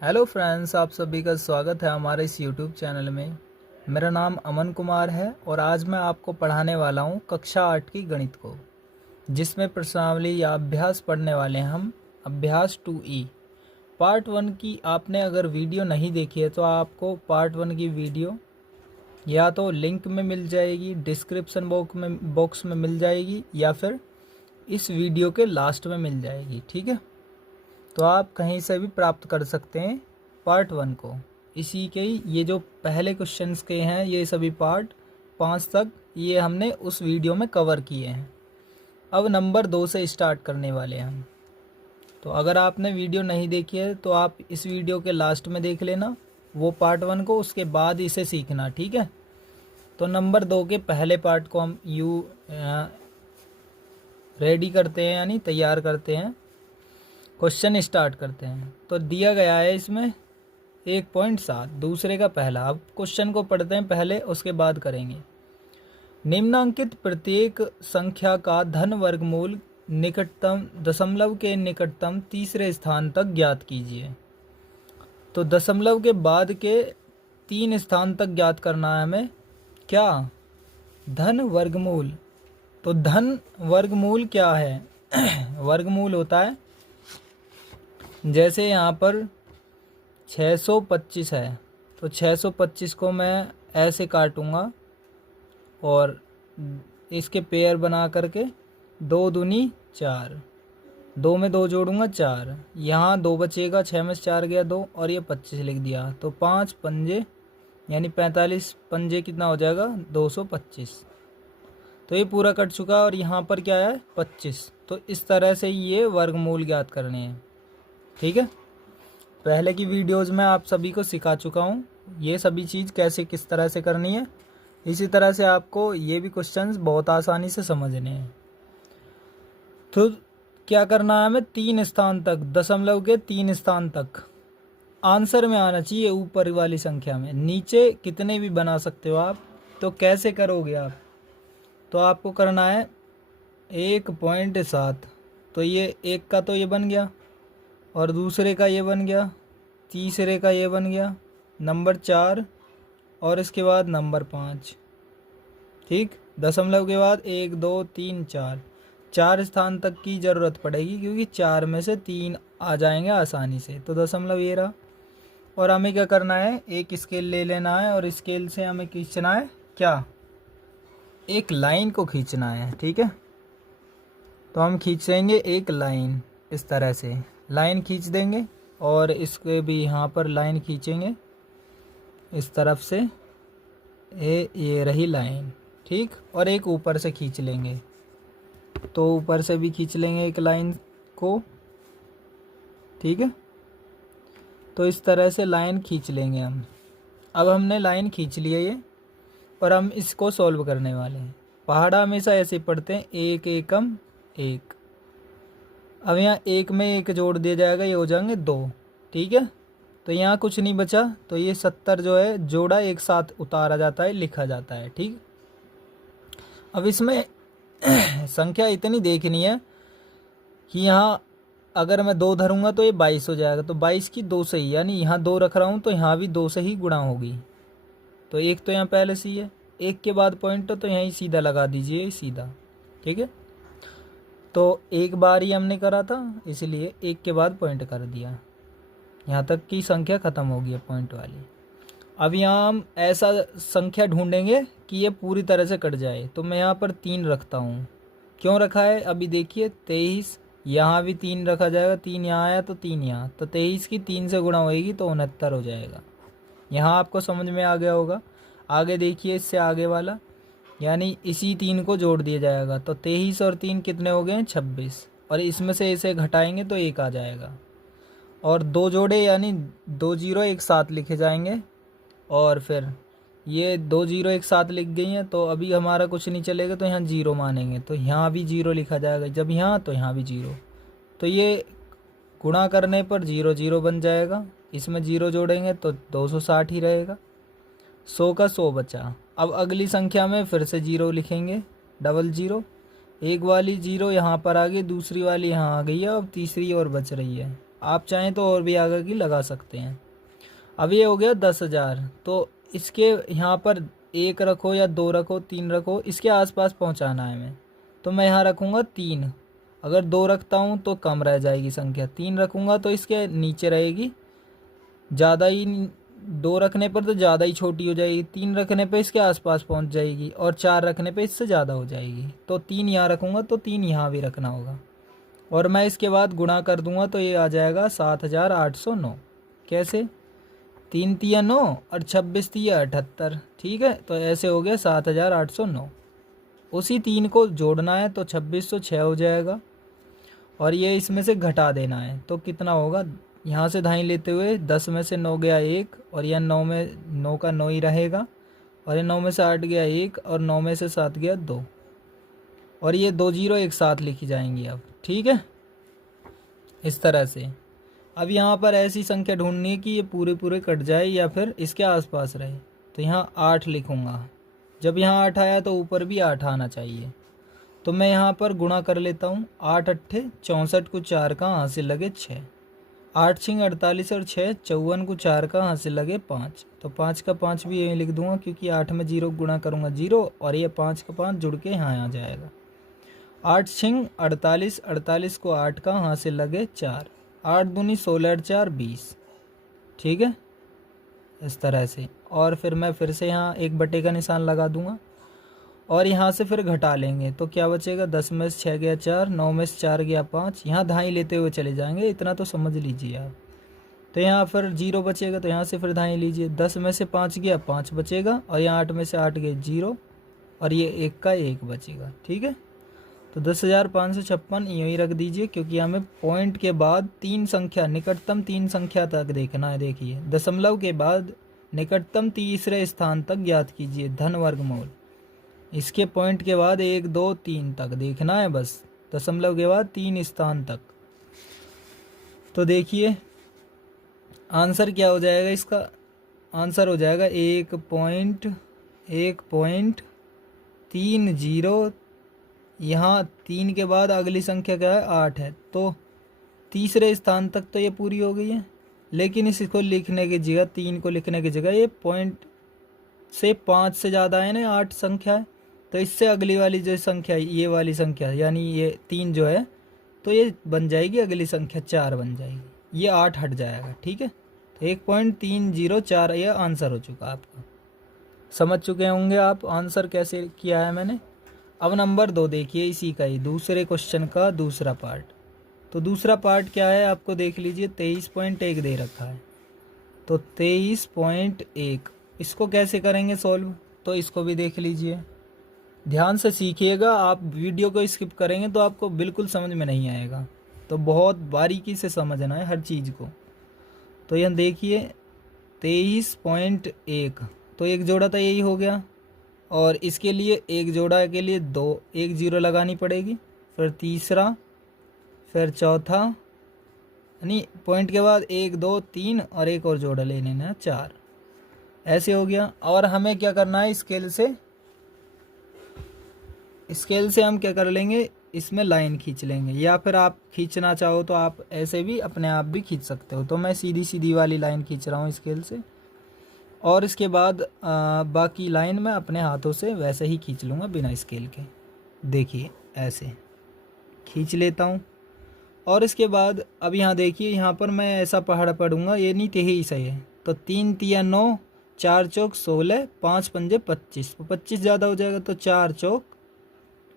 Hello friends, आप सभी का स्वागत है हमारे इस यूट्यूब चैनल में। मेरा नाम अमन कुमार है और आज मैं आपको पढ़ाने वाला हूँ कक्षा 8 की गणित को, जिसमें प्रश्नावली या अभ्यास पढ़ने वाले हैं हम। अभ्यास 2E पार्ट 1 की आपने अगर वीडियो नहीं देखी है तो आपको पार्ट 1 की वीडियो या तो लिंक में मिल जाएगी, डिस्क्रिप्शन बॉक्स में मिल जाएगी, या फिर इस वीडियो के लास्ट में मिल जाएगी। ठीक है, तो आप कहीं से भी प्राप्त कर सकते हैं पार्ट 1 को। इसी के ये जो पहले क्वेश्चंस के हैं, ये सभी पार्ट 5 तक ये हमने उस वीडियो में कवर किए हैं। अब नंबर 2 से स्टार्ट करने वाले हैं हम। तो अगर आपने वीडियो नहीं देखी है तो आप इस वीडियो के लास्ट में देख लेना वो पार्ट 1 को, उसके बाद इसे सीखना। ठीक है, तो नंबर 2 के पहले पार्ट को हम रेडी करते हैं, यानी तैयार करते हैं। क्वेश्चन स्टार्ट करते हैं। तो दिया गया है इसमें 1.7 दूसरे का पहला। अब क्वेश्चन को पढ़ते हैं पहले, उसके बाद करेंगे। निम्नांकित प्रत्येक संख्या का धन वर्गमूल निकटतम दशमलव के निकटतम तीसरे स्थान तक ज्ञात कीजिए। तो दशमलव के बाद के 3 स्थान तक ज्ञात करना है हमें। क्या? धन वर्गमूल। तो धन वर्गमूल क्या है? वर्गमूल होता है, जैसे यहाँ पर 625 है तो 625 को मैं ऐसे काटूंगा और इसके पेयर बना करके 2 दूनी 4, 2 में 2 जोड़ूंगा 4, यहाँ 2 बचेगा, 6 में से 4 गया 2 और ये 25 लिख दिया। तो 5 पंजे यानी 45 पंजे कितना हो जाएगा? 225। तो ये पूरा कट चुका और यहाँ पर क्या है? 25। तो इस तरह से ये वर्गमूल ज्ञात करने हैं। ठीक है, पहले की वीडियोज़ में आप सभी को सिखा चुका हूँ ये सभी चीज़ कैसे किस तरह से करनी है। इसी तरह से आपको ये भी क्वेश्चंस बहुत आसानी से समझने हैं। तो क्या करना है हमें? 3 स्थान तक, दशमलव के 3 स्थान तक आंसर में आना चाहिए, ऊपर वाली संख्या में। नीचे कितने भी बना सकते हो आप। तो कैसे करोगे आप? तो आपको करना है 1.7। तो ये एक का तो ये बन गया और दूसरे का ये बन गया, तीसरे का ये बन गया, नंबर 4 और इसके बाद नंबर 5। ठीक, दशमलव के बाद 1 2 3 4, 4 स्थान तक की ज़रूरत पड़ेगी क्योंकि 4 में से 3 आ जाएंगे आसानी से। तो दशमलव ये रहा। और हमें क्या करना है? एक स्केल ले लेना है और स्केल से हमें खींचना है क्या? एक लाइन को खींचना है। ठीक है, तो हम खींचेंगे एक लाइन, इस तरह से लाइन खींच देंगे और इसके भी यहाँ पर लाइन खींचेंगे इस तरफ से। ये रही लाइन। ठीक, और एक ऊपर से खींच लेंगे, तो ऊपर से भी खींच लेंगे एक लाइन को। ठीक है, तो इस तरह से लाइन खींच लेंगे हम। अब हमने लाइन खींच ली है ये, और हम इसको सॉल्व करने वाले हैं। पहाड़ा हमेशा ऐसे पढ़ते हैं, 1 एकम 1। अब यहाँ 1 में 1 जोड़ दिया जाएगा, ये हो जाएंगे 2। ठीक है, तो यहाँ कुछ नहीं बचा, तो ये 70 जो है जोड़ा एक साथ उतारा जाता है, लिखा जाता है। ठीक, अब इसमें संख्या इतनी देखनी है कि यहाँ अगर मैं 2 धरूंगा तो ये 22 हो जाएगा। तो 22 की 2 से ही, यानी यहाँ 2 रख रहा हूँ तो यहाँ भी 2 से ही गुणा होगी। तो 1 तो यहाँ पहले से ही है, 1 के बाद पॉइंट तो यहीं सीधा लगा दीजिए, सीधा। ठीक है, तो एक बार ही हमने करा था इसलिए 1 के बाद पॉइंट कर दिया, यहाँ तक की संख्या ख़त्म हो गई है पॉइंट वाली। अब यहाँ हम ऐसा संख्या ढूंढेंगे कि ये पूरी तरह से कट जाए। तो मैं यहाँ पर 3 रखता हूँ। क्यों रखा है अभी देखिए, 23, यहाँ भी 3 रखा जाएगा, 3 यहाँ आया तो 3 यहाँ, तो 23 की 3 से गुणा होएगी तो 69 हो जाएगा। यहाँ आपको समझ में आ गया होगा। आगे देखिए, इससे आगे वाला, यानी इसी 3 को जोड़ दिया जाएगा। तो 23 और 3 कितने हो गए? 26। और इसमें से इसे घटाएंगे तो 1 आ जाएगा। और 2 जोड़े यानी 2 जीरो एक साथ लिखे जाएंगे। और फिर ये 2 जीरो एक साथ लिख गई हैं, तो अभी हमारा कुछ नहीं चलेगा, तो यहाँ 0 मानेंगे, तो यहाँ भी 0 लिखा जाएगा। जब यहाँ तो यहाँ भी 0, तो ये गुणा करने पर 0 0 बन जाएगा। इसमें 0 जोड़ेंगे तो 260 ही रहेगा। 100 का 100 बचा। अब अगली संख्या में फिर से 0 लिखेंगे, डबल 0। एक वाली 0 यहाँ पर आ गई, दूसरी वाली यहाँ आ गई है, अब तीसरी और बच रही है। आप चाहें तो और भी आगे की लगा सकते हैं। अब ये हो गया 10,000, तो इसके यहाँ पर 1 रखो या 2 रखो 3 रखो, इसके आसपास पहुँचाना है हमें। तो मैं यहाँ रखूँगा 3। अगर 2 रखता हूँ तो कम रह जाएगी संख्या, 3 रखूँगा तो इसके नीचे रहेगी, ज़्यादा ही 2 रखने पर तो ज़्यादा ही छोटी हो जाएगी, 3 रखने पे इसके आसपास पहुँच जाएगी और 4 रखने पे इससे ज़्यादा हो जाएगी। तो 3 यहाँ रखूँगा तो 3 यहाँ भी रखना होगा और मैं इसके बाद गुणा कर दूँगा तो ये आ जाएगा 7,809। कैसे? 3 तिया 9 और 26 तिया 78। ठीक है, तो ऐसे हो गया 7,809। उसी 3 को जोड़ना है तो 2606 हो जाएगा और ये इसमें से घटा देना है तो कितना होगा, यहाँ से धाई लेते हुए 10 में से 9 गया 1 और यह 9 में 9 का 9 ही रहेगा और ये 9 में से 8 गया 1 और 9 में से 7 गया 2 और ये 2 जीरो एक साथ लिखी जाएंगी अब। ठीक है, इस तरह से। अब यहाँ पर ऐसी संख्या ढूंढनी है कि ये पूरे पूरे कट जाए या फिर इसके आसपास रहे। तो यहाँ 8 लिखूँगा, जब यहाँ 8 आया तो ऊपर भी 8 आना चाहिए। तो मैं यहाँ पर गुणा कर लेता हूँ, 8 अट्ठे 64 को 4 का हासिल लगे 6, 8 छिंग 48 और 6 54 को 4 का हासिल लगे 5। तो 5 का 5 भी यहीं लिख दूंगा क्योंकि 8 में 0 गुणा करूँगा 0 और ये 5 का 5 जुड़ के यहाँ आ जाएगा। 8 छिंग 48, 48 को 8 का हासिल लगे 4, 8 दूनी 16 और 4 20। ठीक है, इस तरह से। और फिर मैं फिर से यहाँ 1/, का निशान लगा दूंगा और यहाँ से फिर घटा लेंगे तो क्या बचेगा, 10 में से 6 गया 4, 9 में से 4 गया 5, यहाँ धाई लेते हुए चले जाएंगे, इतना तो समझ लीजिए आप। तो यहाँ फिर 0 बचेगा तो यहाँ से फिर धाई लीजिए, 10 में से 5 गया 5 बचेगा और यहाँ 8 में से 8 गए 0 और ये 1 का 1 बचेगा। ठीक है, तो 10,556 यहीं रख दीजिए क्योंकि हमें पॉइंट के बाद 3 संख्या, निकटतम 3 संख्या तक देखना है। देखिए, दशमलव के बाद निकटतम तीसरे स्थान तक ज्ञात कीजिए धन वर्गमूल। इसके पॉइंट के बाद 1 2 3 तक देखना है बस, दशमलव के बाद 3 स्थान तक। तो देखिए आंसर क्या हो जाएगा, इसका आंसर हो जाएगा 1.30। यहाँ 3 के बाद अगली संख्या क्या है, 8 है, तो तीसरे स्थान तक तो ये पूरी हो गई है। लेकिन इसको लिखने की जगह, 3 को लिखने की जगह ये पॉइंट से 5 से ज़्यादा है ना, 8 संख्या है, तो इससे अगली वाली जो संख्या है, ये वाली संख्या यानी ये 3 जो है तो ये बन जाएगी अगली संख्या 4 बन जाएगी, ये 8 हट जाएगा। ठीक है, तो 1.304 ये आंसर हो चुका आपका। समझ चुके होंगे आप आंसर कैसे किया है मैंने। अब नंबर 2 देखिए, इसी का ही दूसरे क्वेश्चन का दूसरा पार्ट। तो दूसरा पार्ट क्या है आपको देख लीजिए, 23.1 दे रखा है। तो 23.1 इसको कैसे करेंगे सॉल्व, तो इसको भी देख लीजिए, ध्यान से सीखिएगा। आप वीडियो को स्किप करेंगे तो आपको बिल्कुल समझ में नहीं आएगा, तो बहुत बारीकी से समझना है हर चीज़ को। तो यह देखिए 23.1, तो एक जोड़ा तो यही हो गया और इसके लिए एक जोड़ा के लिए 2 1 0 लगानी पड़ेगी, फिर तीसरा, फिर चौथा, यानी पॉइंट के बाद 1 2 3 और एक और जोड़ा ले लेना है 4। ऐसे हो गया। और हमें क्या करना है, स्केल से हम क्या कर लेंगे, इसमें लाइन खींच लेंगे, या फिर आप खींचना चाहो तो आप ऐसे भी अपने आप भी खींच सकते हो। तो मैं सीधी सीधी वाली लाइन खींच रहा हूँ स्केल से और इसके बाद बाकी लाइन मैं अपने हाथों से वैसे ही खींच लूँगा बिना स्केल के। देखिए ऐसे खींच लेता हूँ और इसके बाद अब यहाँ देखिए, यहाँ पर मैं ऐसा पहाड़ पढ़ूँगा, ये नहीं तेही सही है। तो 3 तिया 9, 4 चौक 16, 5 पंजे 25, 25 ज़्यादा हो जाएगा तो 4 चौक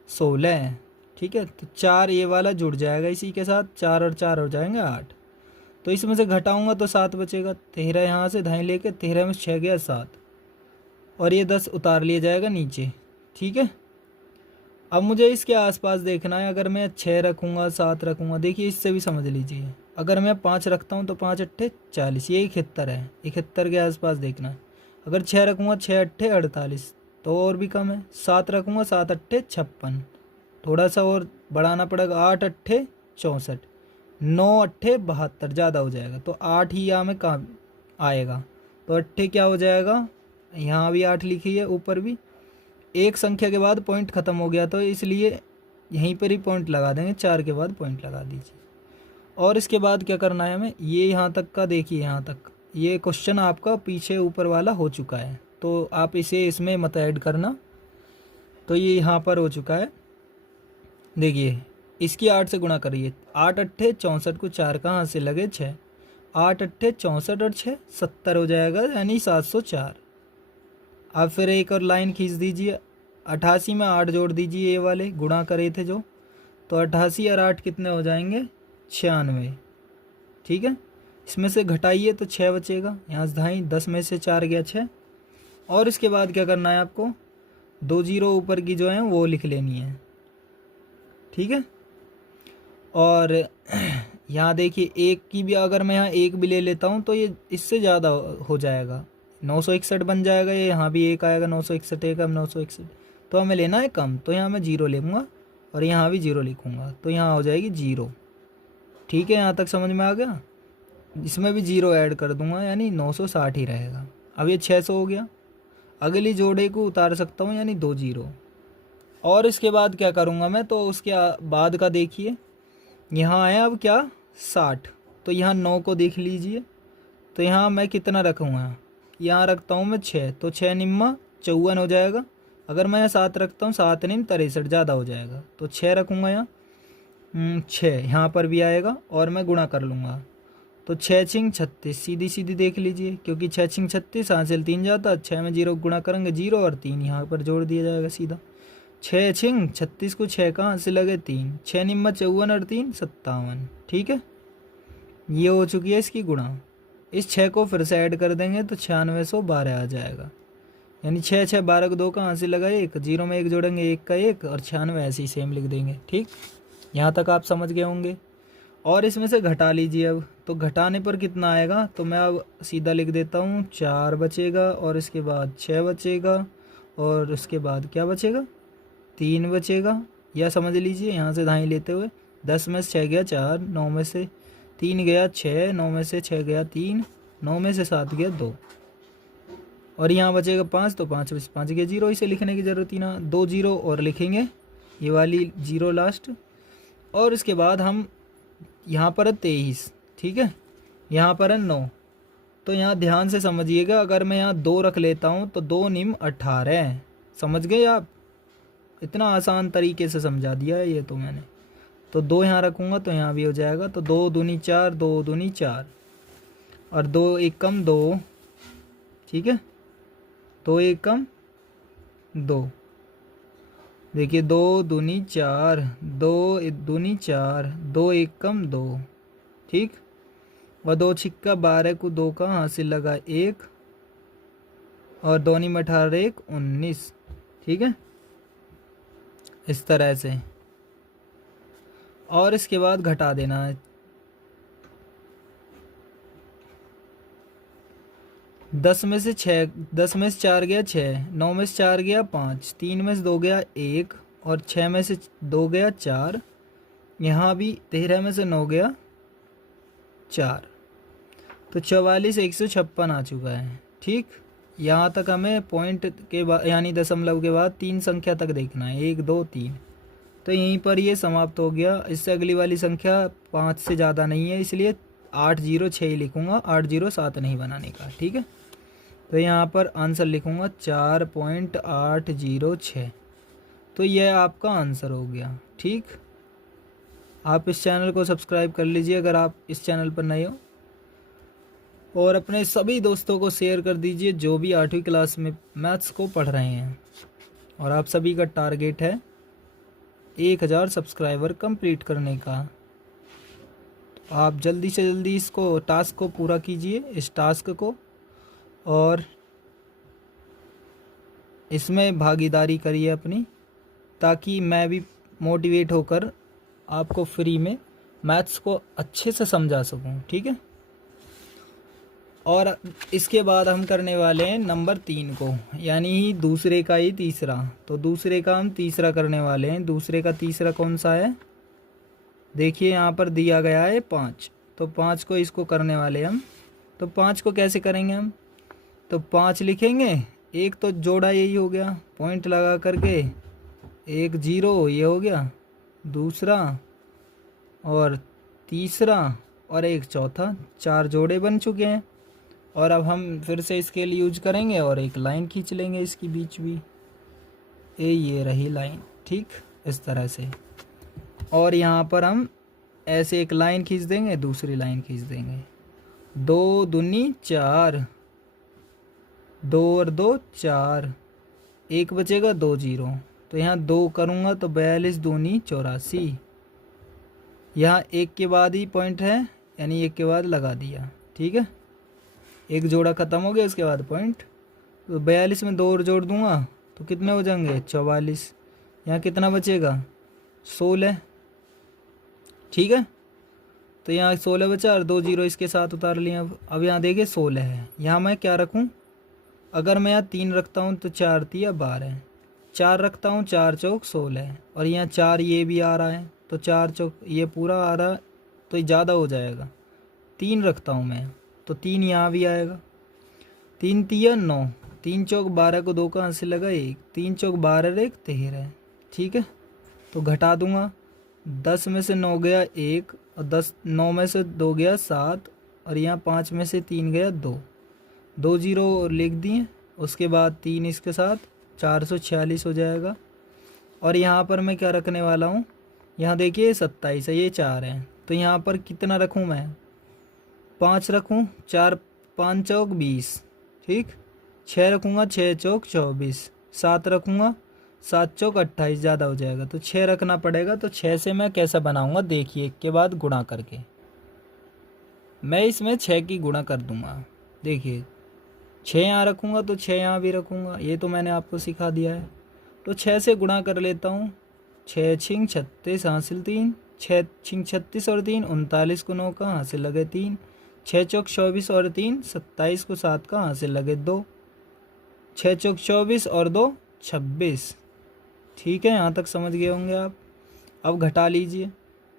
16 है। ठीक है, तो 4 ये वाला जुड़ जाएगा इसी के साथ, 4 और 4 हो जाएंगे 8। तो इसमें से घटाऊंगा तो 7 बचेगा, 13 यहाँ से धाई लेके 13 में 6 गया 7 और ये 10 उतार लिया जाएगा नीचे। ठीक है, अब मुझे इसके आसपास देखना है। अगर मैं 6 रखूँगा 7 रखूँगा, देखिए इससे भी समझ लीजिए, अगर मैं 5 रखता हूँ तो 5 अट्ठे 40, ये 71 है, 71 के आसपास देखना है। अगर 6 रखूँगा 6 अट्ठे 48, तो और भी कम है। 7 रखूँगा 7 अट्ठे 56, थोड़ा सा और बढ़ाना पड़ेगा, 8 अट्ठे 64, 9 अट्ठे 72, ज़्यादा हो जाएगा तो 8 ही यहाँ में कहाँ आएगा। तो अट्ठे क्या हो जाएगा, यहाँ भी 8 लिखी है, ऊपर भी एक संख्या के बाद पॉइंट ख़त्म हो गया तो इसलिए यहीं पर ही पॉइंट लगा देंगे, 4 के बाद पॉइंट लगा दीजिए। और इसके बाद क्या करना है हमें, ये यहाँ तक का देखिए, यहाँ तक ये क्वेश्चन आपका पीछे ऊपर वाला हो चुका है, तो आप इसे इसमें मत ऐड करना। तो ये यहाँ पर हो चुका है। देखिए इसकी 8 से गुणा करिए, 8 अट्ठे 64 को 4 कहाँ से लगे 6, 8 अट्ठे 64 और 6 70 हो जाएगा, यानी 704। अब फिर एक और लाइन खींच दीजिए, 88 में 8 जोड़ दीजिए, ये वाले गुणा करे थे जो, तो 88 और 8 कितने हो जाएंगे 96। ठीक है, इसमें से घटाइए तो 6 बचेगा, यहाँ से ढाई 10 में से 4 गया 6। और इसके बाद क्या करना है आपको, 2 जीरो ऊपर की जो है वो लिख लेनी है। ठीक है, और यहाँ देखिए एक की भी अगर मैं यहाँ एक भी ले लेता हूँ तो ये इससे ज़्यादा हो जाएगा, 961 बन जाएगा। ये यहाँ भी एक आएगा, 961 एक, 961, तो हमें लेना है कम, तो यहाँ मैं जीरो लूँगा और यहाँ भी जीरो लिखूँगा, तो यहाँ हो जाएगी जीरो। ठीक है, यहाँ तक समझ में आ गया। इसमें भी जीरो ऐड कर दूँगा, यानी 960 ही रहेगा। अब ये 600 हो गया, अगली जोड़े को उतार सकता हूँ, यानी 2 जीरो। और इसके बाद क्या करूँगा मैं, तो उसके बाद का देखिए, यहाँ है अब क्या 60, तो यहाँ 9 को देख लीजिए, तो यहाँ मैं कितना रखूँगा, यहाँ रखता हूँ मैं 6, तो 6 निम्मा 54 हो जाएगा। अगर मैं यहाँ 7 रखता हूँ, 7 निम 63 ज़्यादा हो जाएगा, तो 6 रखूँगा यहाँ, 6 यहाँ पर भी आएगा और मैं गुणा कर लूँगा, तो 6 छिंग 36, सीधी सीधी देख लीजिए, क्योंकि 6 छिंग 36 हासिल 3 जाता, 6 में जीरो गुणा करेंगे जीरो, और 3 यहाँ पर जोड़ दिया जाएगा सीधा। 6 छिंग 36 को 6 कहाँ से लगे 3, 6 निम्मा 54 और 3 57। ठीक है, ये हो चुकी है इसकी गुणा। इस 6 को फिर से ऐड कर देंगे तो 9612 आ जाएगा, यानी 6 6 12 को 2 कहाँ से लगा 1, जीरो में 1 जोड़ेंगे 1 का 1, और 96 ऐसे ही सेम लिख देंगे। ठीक, यहाँ तक आप समझ गए होंगे। और इसमें से घटा लीजिए अब, तो घटाने पर कितना आएगा, तो मैं अब सीधा लिख देता हूँ, 4 बचेगा, और इसके बाद 6 बचेगा, और उसके बाद क्या बचेगा 3 बचेगा, या समझ लीजिए यहाँ से दाएँ लेते हुए, 10 में से 6 गया 4, 9 में से 3 गया 6, 9 में से 6 गया 3, 9 में से 7 गया 2, और यहाँ बचेगा 5, तो 5 में से 5 गया 0, इसे लिखने की ज़रूरत ही ना, 2 जीरो और लिखेंगे, ये वाली जीरो लास्ट। और इसके बाद हम यहाँ पर है 23, ठीक है, यहाँ पर है 9, तो यहाँ ध्यान से समझिएगा, अगर मैं यहाँ 2 रख लेता हूँ तो 2 निम 18, समझ गए आप, इतना आसान तरीके से समझा दिया है ये तो मैंने। तो 2 यहाँ रखूँगा तो यहाँ भी हो जाएगा, तो 2 दूनी 4, 2 दूनी 4, और 2 एक कम 2, ठीक है, 2 एक कम 2, देखिए 2 दूनी 4, 2 दूनी 4, 2 एक कम 2, ठीक, और 2 छिक्का 12 को 2 का हासिल लगा 1, और 2 निम 18 1 19। ठीक है, इस तरह से। और इसके बाद घटा देना है, 10 में से 6, 10 में से 4 गया 6, 9 में से 4 गया 5, 3 में से 2 गया 1, और 6 में से 2 गया 4, यहाँ भी 13 में से 9 गया 4, तो 44 156 आ चुका है। ठीक, यहाँ तक हमें पॉइंट के बाद यानी दशमलव के बाद 3 संख्या तक देखना है, 1 2 3, तो यहीं पर ये समाप्त हो गया। इससे अगली वाली संख्या 5 से ज़्यादा नहीं है, इसलिए 806 ही लिखूँगा, 807 नहीं बनाने का। ठीक है, तो यहाँ पर आंसर लिखूँगा 4.806, तो यह आपका आंसर हो गया। ठीक, आप इस चैनल को सब्सक्राइब कर लीजिए अगर आप इस चैनल पर नए हो, और अपने सभी दोस्तों को शेयर कर दीजिए जो भी 8वीं क्लास में मैथ्स को पढ़ रहे हैं। और आप सभी का टारगेट है 1000 सब्सक्राइबर कंप्लीट करने का, तो आप जल्दी से जल्दी इसको टास्क को पूरा कीजिए, इस टास्क को, और इसमें भागीदारी करिए अपनी, ताकि मैं भी मोटिवेट होकर आपको फ्री में मैथ्स को अच्छे से समझा सकूं। ठीक है, और इसके बाद हम करने वाले हैं नंबर 3 को, यानी दूसरे का ही तीसरा। तो दूसरे का हम तीसरा करने वाले हैं। दूसरे का तीसरा कौन सा है, देखिए यहाँ पर दिया गया है 5, तो 5 को इसको करने वाले हम। तो 5 को कैसे करेंगे हम, तो 5 लिखेंगे, एक तो जोड़ा यही हो गया पॉइंट लगा करके, एक जीरो ये हो गया दूसरा, और तीसरा और एक चौथा, 4 जोड़े बन चुके हैं। और अब हम फिर से स्केल यूज करेंगे और एक लाइन खींच लेंगे इसकी बीच भी, ये रही लाइन, ठीक इस तरह से। और यहाँ पर हम ऐसे एक लाइन खींच देंगे, दूसरी लाइन खींच देंगे। 2 दूनी 4, 2 और 2 4, एक बचेगा 2 जीरो, तो यहाँ 2 करूँगा तो 42 दूनी 84। यहाँ एक के बाद ही पॉइंट है, यानी एक के बाद लगा दिया, ठीक है। एक जोड़ा ख़त्म हो गया, उसके बाद पॉइंट। तो 42 में 2 और जोड़ दूंगा तो कितने हो जाएंगे 44। यहाँ कितना बचेगा 16, ठीक है। तो यहाँ 16 बचा और 2 जीरो इसके साथ उतार लिया। अब यहाँ देखिए 16 है, यहाँ मैं क्या रखूँ, अगर मैं यहाँ 3 रखता हूँ तो 4 3 12, 4 रखता हूँ 4 चौक 16, और यहाँ 4 ये भी आ रहा है तो 4 चौक ये पूरा आ रहा है, तो ये ज़्यादा हो जाएगा। 3 रखता हूँ मैं तो 3 यहाँ भी आएगा, 3 तिया 9, 3 चौक 12 को 2 कहाँ से लगा 1, 3 चौक 12 1 13, ठीक है। तो घटा दूंगा, 10 में से 9 गया 1, और 9 में से 2 गया 7, और यहाँ 5 में से 3 गया 2, 2 जीरो लिख दिए। उसके बाद 3 इसके साथ 446 हो जाएगा। और यहाँ पर मैं क्या रखने वाला हूँ, यहाँ देखिए 27 है, ये 4 है, तो यहाँ पर कितना रखूँ मैं 5 रखूँ, 4 5 चौक 20, ठीक। 6 रखूँगा 6 चौक 24, 7 रखूँगा 7 चौक 28, ज़्यादा हो जाएगा तो 6 रखना पड़ेगा। तो 6 से मैं कैसा बनाऊँगा देखिए, एक के बाद गुणा करके मैं इसमें 6 की गुणा कर दूँगा। देखिए 6 यहाँ रखूँगा तो 6 यहाँ भी रखूँगा, ये तो मैंने आपको सिखा दिया है। तो 6 से गुणा कर लेता हूँ, 6 छिंग 36 हासिल 3, 6 छिंग 36 और 3 39 को 9 का हासिल लगे 3, 6 चौक 24 और 3 27 को 7 का हासिल लगे 2, 6 चौक 24 और 2 26, ठीक है। यहाँ तक समझ गए होंगे आप। अब घटा लीजिए,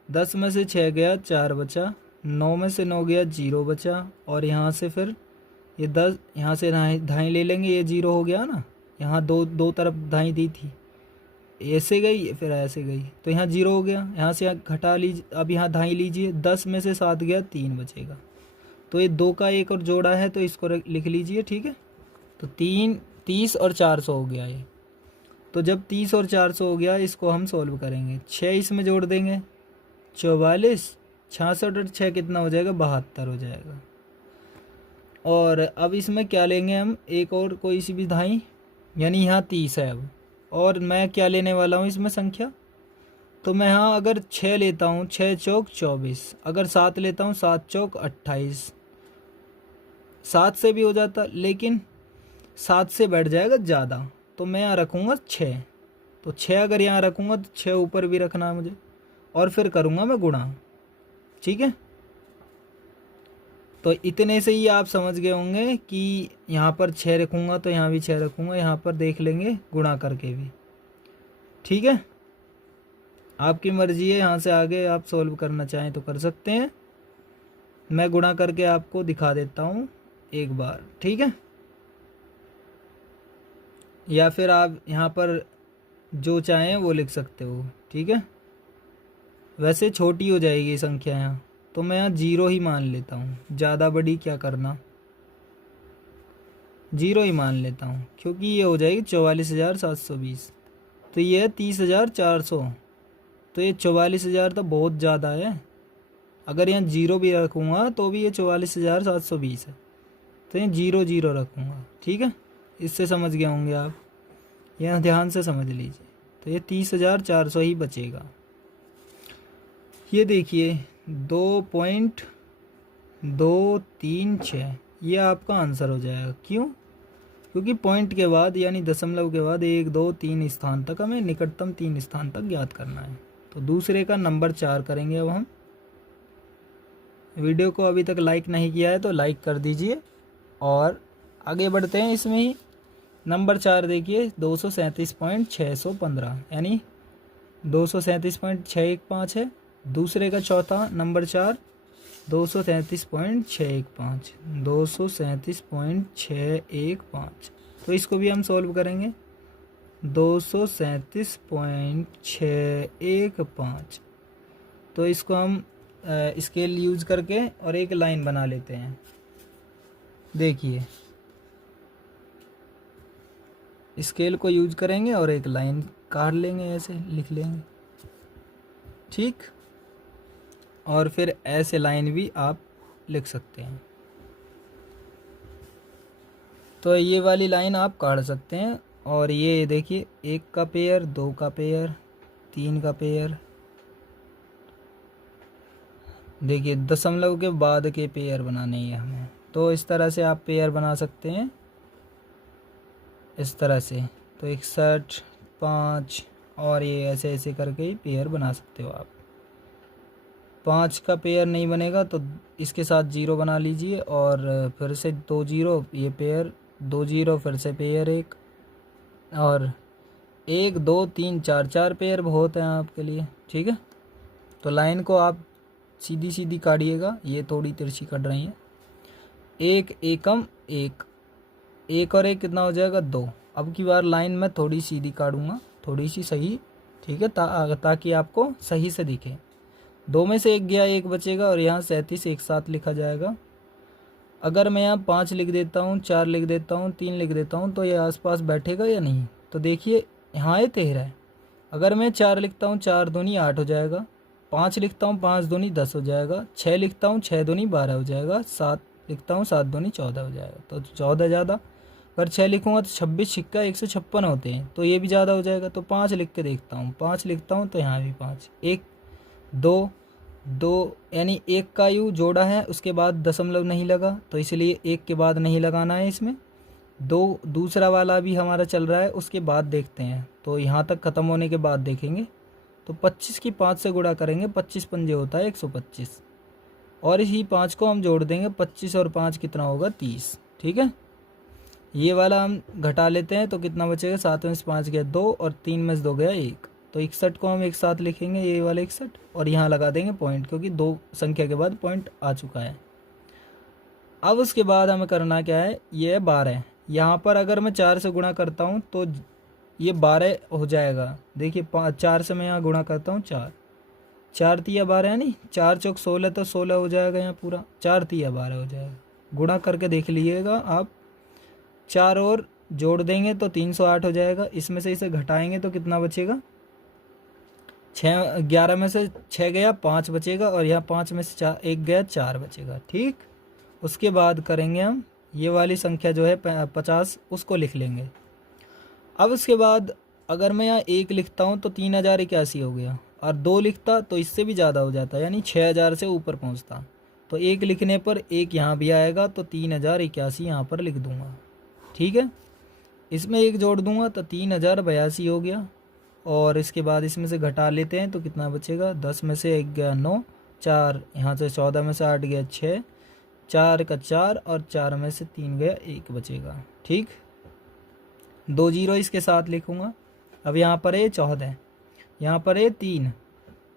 10 में से 6 गया 4 बचा, 9 में से 9 गया 0 बचा, और यहाँ से फिर ये 10, यहाँ से धाई ले लेंगे, ये 0 हो गया ना, यहाँ दो तरफ धाई दी थी, ऐसे गई फिर ऐसे गई, तो यहाँ 0 हो गया। यहाँ से घटा लीजिए, अब यहाँ धाई लीजिए, 10 में से 7 गया 3 बचेगा, तो ये 2 का एक और जोड़ा है तो इसको लिख लीजिए, ठीक है। तो 30 और 400 हो गया ये। तो जब 30 और 400 हो गया, इसको हम सॉल्व करेंगे, 6 इसमें जोड़ देंगे 44, 66 और 6 कितना हो जाएगा 72 हो जाएगा। और अब इसमें क्या लेंगे हम, एक और कोई सी भी धाई, यानी यहाँ 30 है अब, और मैं क्या लेने वाला हूँ इसमें संख्या, तो मैं यहाँ अगर 6 लेता हूँ 6 चौक 24, अगर 7 लेता हूँ 7 चौक 28, 7 से भी हो जाता लेकिन 7 से बढ़ जाएगा ज़्यादा, तो मैं यहाँ रखूँगा 6। तो 6 अगर यहाँ रखूँगा तो 6 ऊपर भी रखना है मुझे, और फिर करूँगा मैं गुणा, ठीक है। तो इतने से ही आप समझ गए होंगे कि यहाँ पर 6 रखूँगा तो यहाँ भी 6 रखूँगा, यहाँ पर देख लेंगे गुणा करके भी, ठीक है। आपकी मर्ज़ी है, यहाँ से आगे आप सॉल्व करना चाहें तो कर सकते हैं, मैं गुणा करके आपको दिखा देता हूँ एक बार, ठीक है। या फिर आप यहाँ पर जो चाहें वो लिख सकते हो, ठीक है। वैसे छोटी हो जाएगी संख्या यहाँ, तो मैं यहाँ 0 ही मान लेता हूँ, ज़्यादा बड़ी क्या करना, 0 ही मान लेता हूँ, क्योंकि ये हो जाएगी 44,720, तो ये है 30,400, तो ये 44,000 तो बहुत ज़्यादा है। अगर यहाँ 0 भी रखूँगा तो भी ये 44,720 है, तो ये 0 0 रखूँगा, ठीक है। इससे समझ गए होंगे आप, यहाँ ध्यान से समझ लीजिए। तो ये 30,400 ही बचेगा। ये देखिए 2.236, ये आपका आंसर हो जाएगा। क्यों? क्योंकि पॉइंट के बाद यानी दशमलव के बाद 1 2 3 स्थान तक हमें निकटतम 3 स्थान तक ज्ञात करना है। तो दूसरे का नंबर 4 करेंगे अब हम। वीडियो को अभी तक लाइक नहीं किया है तो लाइक कर दीजिए और आगे बढ़ते हैं। इसमें ही नंबर 4 देखिए 237.615 यानी 237.615 है। दूसरे का चौथा नंबर 4 237.615 237.615। तो इसको भी हम सॉल्व करेंगे। 237.615 तो इसको हम स्केल यूज़ करके और एक लाइन बना लेते हैं। देखिए स्केल को यूज करेंगे और एक लाइन काट लेंगे, ऐसे लिख लेंगे, ठीक। और फिर ऐसे लाइन भी आप लिख सकते हैं। तो ये वाली लाइन आप काट सकते हैं। और ये देखिए 1 का पेयर, 2 का पेयर, 3 का पेयर, देखिए दशमलव के बाद के पेयर बनाने हैं हमें। तो इस तरह से आप पेयर बना सकते हैं, इस तरह से। तो 61, 5 और ये ऐसे ऐसे करके ही पेयर बना सकते हो आप। 5 का पेयर नहीं बनेगा तो इसके साथ 0 बना लीजिए और फिर से 2 0, ये पेयर 2 0, फिर से पेयर 1 और 1 2 3 4, 4 पेयर बहुत हैं आपके लिए, ठीक है। तो लाइन को आप सीधी सीधी काटिएगा, ये थोड़ी तिरछी कट रही है। 1 एकम 1, 1 और 1 कितना हो जाएगा 2। अब की बार लाइन मैं थोड़ी सीधी काटूंगा, थोड़ी सी सही, ठीक है, ताकि आपको सही से दिखे। 2 में से 1 गया, 1 बचेगा और यहाँ 37 एक साथ लिखा जाएगा। अगर मैं यहाँ 5 लिख देता हूँ, 4 लिख देता हूँ, 3 लिख देता हूँ तो ये आसपास बैठेगा या नहीं? तो देखिए यहाँ ये 13 है। अगर मैं 4 लिखता हूँ, 4 दूनी 8 हो जाएगा। 5 लिखता हूँ, 5 दूनी 10 हो जाएगा। 6 लिखता हूँ, 6 दूनी 12 हो जाएगा। 7 लिखता हूँ, 7 दूनी 14 हो जाएगा। तो 14 ज़्यादा। अगर 6 लिखूँगा तो 26 छिक्का 156 होते हैं, तो ये भी ज़्यादा हो जाएगा। तो 5 लिख के देखता हूँ, 5 लिखता हूँ तो यहाँ भी 5, 1 2 2 यानी 1 का यू जोड़ा है, उसके बाद दशमलव नहीं लगा, तो इसलिए 1 के बाद नहीं लगाना है इसमें। 2 दूसरा वाला भी हमारा चल रहा है, उसके बाद देखते हैं। तो यहाँ तक ख़त्म होने के बाद देखेंगे। तो 25 की 5 से गुणा करेंगे, 25 पंजे होता है 125 और इसी 5 को हम जोड़ देंगे। 25 और 5 कितना होगा 30, ठीक है। ये वाला हम घटा लेते हैं तो कितना बचेगा, 7 में से 5 गया 2 और 3 में से 2 गया 1। तो 61 को हम एक साथ लिखेंगे, ये वाला 61, और यहाँ लगा देंगे पॉइंट, क्योंकि 2 संख्या के बाद पॉइंट आ चुका है। अब उसके बाद हमें करना क्या है, ये है 12। यहाँ पर अगर मैं 4 से गुणा करता हूँ तो ये 12 हो जाएगा। देखिए 4 से मैं यहाँ गुणा करता हूँ, 4 4 तिया 12 है, नहीं 4 चौक 16, तो 16 हो जाएगा यहाँ पूरा। 4 तिया 12 हो जाएगा। गुणा करके देख लीजिएगा आप। 4 और जोड़ देंगे तो 308 हो जाएगा। इसमें से इसे घटाएंगे तो कितना बचेगा, 11 में से 6 गया 5 बचेगा और यहाँ 5 में से 1 गया 4 बचेगा, ठीक। उसके बाद करेंगे हम ये वाली संख्या जो है 50, उसको लिख लेंगे। अब उसके बाद अगर मैं यहाँ 1 लिखता हूँ तो 3081 हो गया, और 2 लिखता तो इससे भी ज़्यादा हो जाता, यानी 6000 से ऊपर पहुँचता। तो 1 लिखने पर 1 यहाँ भी आएगा, तो 3081 यहाँ पर लिख दूँगा, ठीक है। इसमें 1 जोड़ दूँगा तो 3082 हो गया। और इसके बाद इसमें से घटा लेते हैं तो कितना बचेगा, 10 में से 1 गया 9, 4 यहाँ से 14 में से 8 गया 6, 4 का 4 और 4 में से 3 गया 1 बचेगा, ठीक। 2 0 इसके साथ लिखूँगा। अब यहाँ पर है 14, यहाँ पर है 3,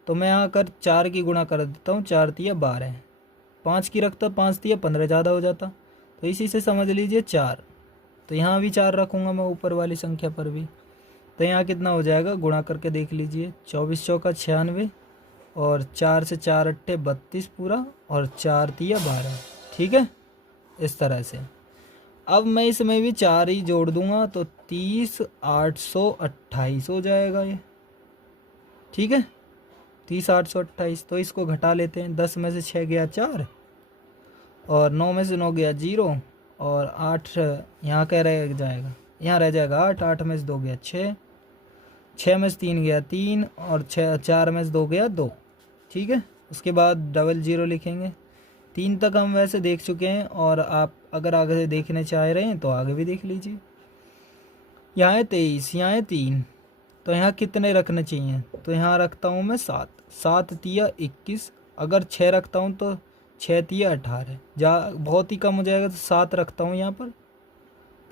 तो मैं यहाँ कर 4 की गुणा कर देता हूँ, 4 तिया 12, 5 की रखता 5 तिया 15 ज़्यादा हो जाता, तो इसी से समझ लीजिए 4। तो यहाँ भी 4 रखूँगा मैं ऊपर वाली संख्या पर भी। तो यहाँ कितना हो जाएगा, गुणा करके देख लीजिए, 24 चौका 96 और 4 से 4 अट्ठे 32 पूरा और 4 तिया 12, ठीक है। इस तरह से अब मैं इसमें भी 4 ही जोड़ दूंगा तो 30,828 हो जाएगा ये, ठीक है। 30,828। तो इसको घटा लेते हैं। 10 में से 6 गया 4 और 9 में से 9 गया 0 और 8 यहाँ क्या रह जाएगा, यहाँ रह जाएगा 8, 8 में से 2 गया 6, 6 में से 3 गया 3 और 4 में से 2 गया 2, ठीक है। उसके बाद डबल 0 लिखेंगे। 3 तक हम वैसे देख चुके हैं और आप अगर आगे से देखने चाह रहे हैं तो आगे भी देख लीजिए। यहाँ है 23, यहाँ है 3, तो यहाँ कितने रखने चाहिए, तो यहाँ रखता हूँ मैं 7, 7 तिया 21। अगर 6 रखता हूँ तो 6 तिया 18, बहुत ही कम हो जाएगा, तो 7 रखता हूँ यहाँ पर।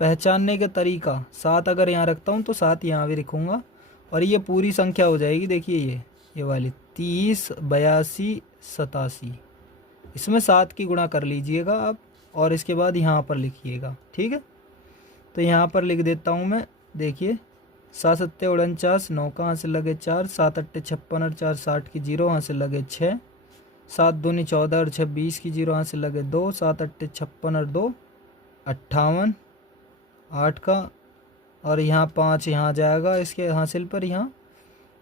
पहचानने का तरीका, 7 अगर यहाँ रखता हूँ तो 7 यहाँ भी लिखूँगा और ये पूरी संख्या हो जाएगी। देखिए ये वाली 30, 82, 87, इसमें 7 की गुणा कर लीजिएगा आप और इसके बाद यहाँ पर लिखिएगा, ठीक है। तो यहाँ पर लिख देता हूँ मैं। देखिए 7 सत्ते 49, 9 कहाँ से लगे 4, 7 अट्ठे 56 और 4 60 की 0 वहाँ से लगे 6, 7 दूनी 14 और 6 20 की जीरो यहाँ से लगे 2, 7 अट्टे 56 और 2 58, 8 का, और यहाँ 5 यहाँ जाएगा इसके हासिल पर, यहाँ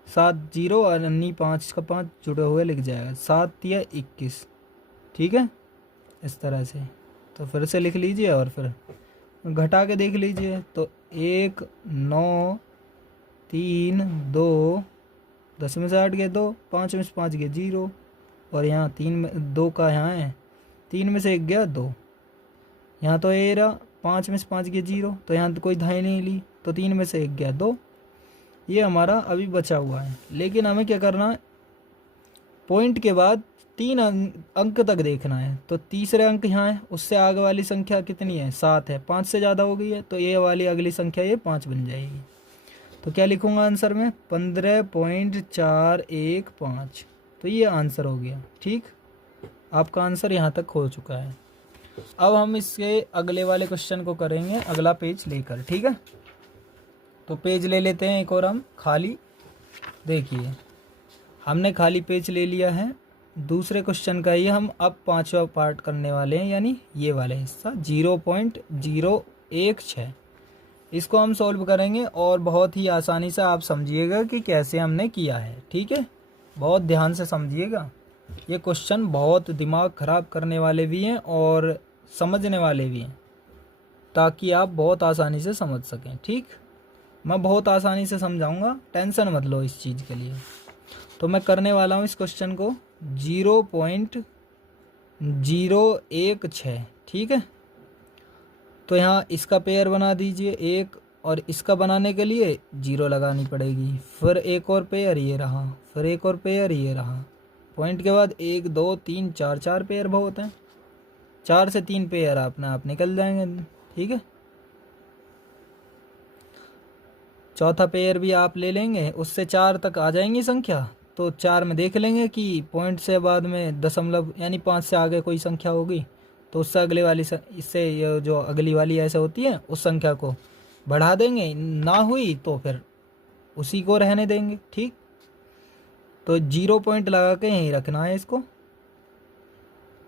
7 जीरो और अन्नी 5 का 5 जुड़े हुए लिख जाएगा, 7 या 21। ठीक है, इस तरह से। तो फिर से लिख लीजिए और फिर घटा के देख लीजिए। तो 1 9 3 2, 10 में से 8 गए 2, 5 में से 5 गए 0, और यहाँ 3 में 2 का यहाँ है, 3 में से 1 गया 2, यहाँ तो ये रहा 5 में से 5 गया 0, तो यहाँ तो कोई धाई नहीं ली, तो 3 में से 1 गया 2। ये हमारा अभी बचा हुआ है। लेकिन हमें क्या करना है, पॉइंट के बाद 3 अंक तक देखना है। तो तीसरे अंक यहाँ है, उससे आगे वाली संख्या कितनी है, 7 है, 5 से ज़्यादा हो गई है, तो ये वाली अगली संख्या ये 5 बन जाएगी। तो क्या लिखूँगा आंसर में, 15.415। तो ये आंसर हो गया। ठीक, आपका आंसर यहाँ तक हो चुका है। अब हम इसके अगले वाले क्वेश्चन को करेंगे अगला पेज लेकर। ठीक है, तो पेज ले लेते हैं एक और हम खाली। देखिए हमने खाली पेज ले लिया है। दूसरे क्वेश्चन का ही हम अब 5वां पार्ट करने वाले हैं, यानी ये वाला हिस्सा 0.016। इसको हम सॉल्व करेंगे और बहुत ही आसानी से आप समझिएगा कि कैसे हमने किया है। ठीक है, बहुत ध्यान से समझिएगा। ये क्वेश्चन बहुत दिमाग ख़राब करने वाले भी हैं और समझने वाले भी हैं, ताकि आप बहुत आसानी से समझ सकें। ठीक, मैं बहुत आसानी से समझाऊंगा, टेंशन मत लो इस चीज़ के लिए। तो मैं करने वाला हूँ इस क्वेश्चन को 0.016। ठीक है, तो यहाँ इसका पेयर बना दीजिए 1, और इसका बनाने के लिए 0 लगानी पड़ेगी, फिर एक और पेयर ये रहा, फिर एक और पेयर ये रहा। पॉइंट के बाद 1 2 3 4, 4 पेयर बहुत हैं, 4 से 3 पेयर अपने आप निकल जाएंगे। ठीक है, चौथा पेयर भी आप ले लेंगे, उससे 4 तक आ जाएंगी संख्या। तो 4 में देख लेंगे कि पॉइंट से बाद में दशमलव यानी 5 से आगे कोई संख्या होगी, तो उससे अगले वाली इससे ये जो अगली वाली ऐसे होती है उस संख्या को बढ़ा देंगे, ना हुई तो फिर उसी को रहने देंगे। ठीक, तो 0 पॉइंट लगा के यहीं रखना है इसको,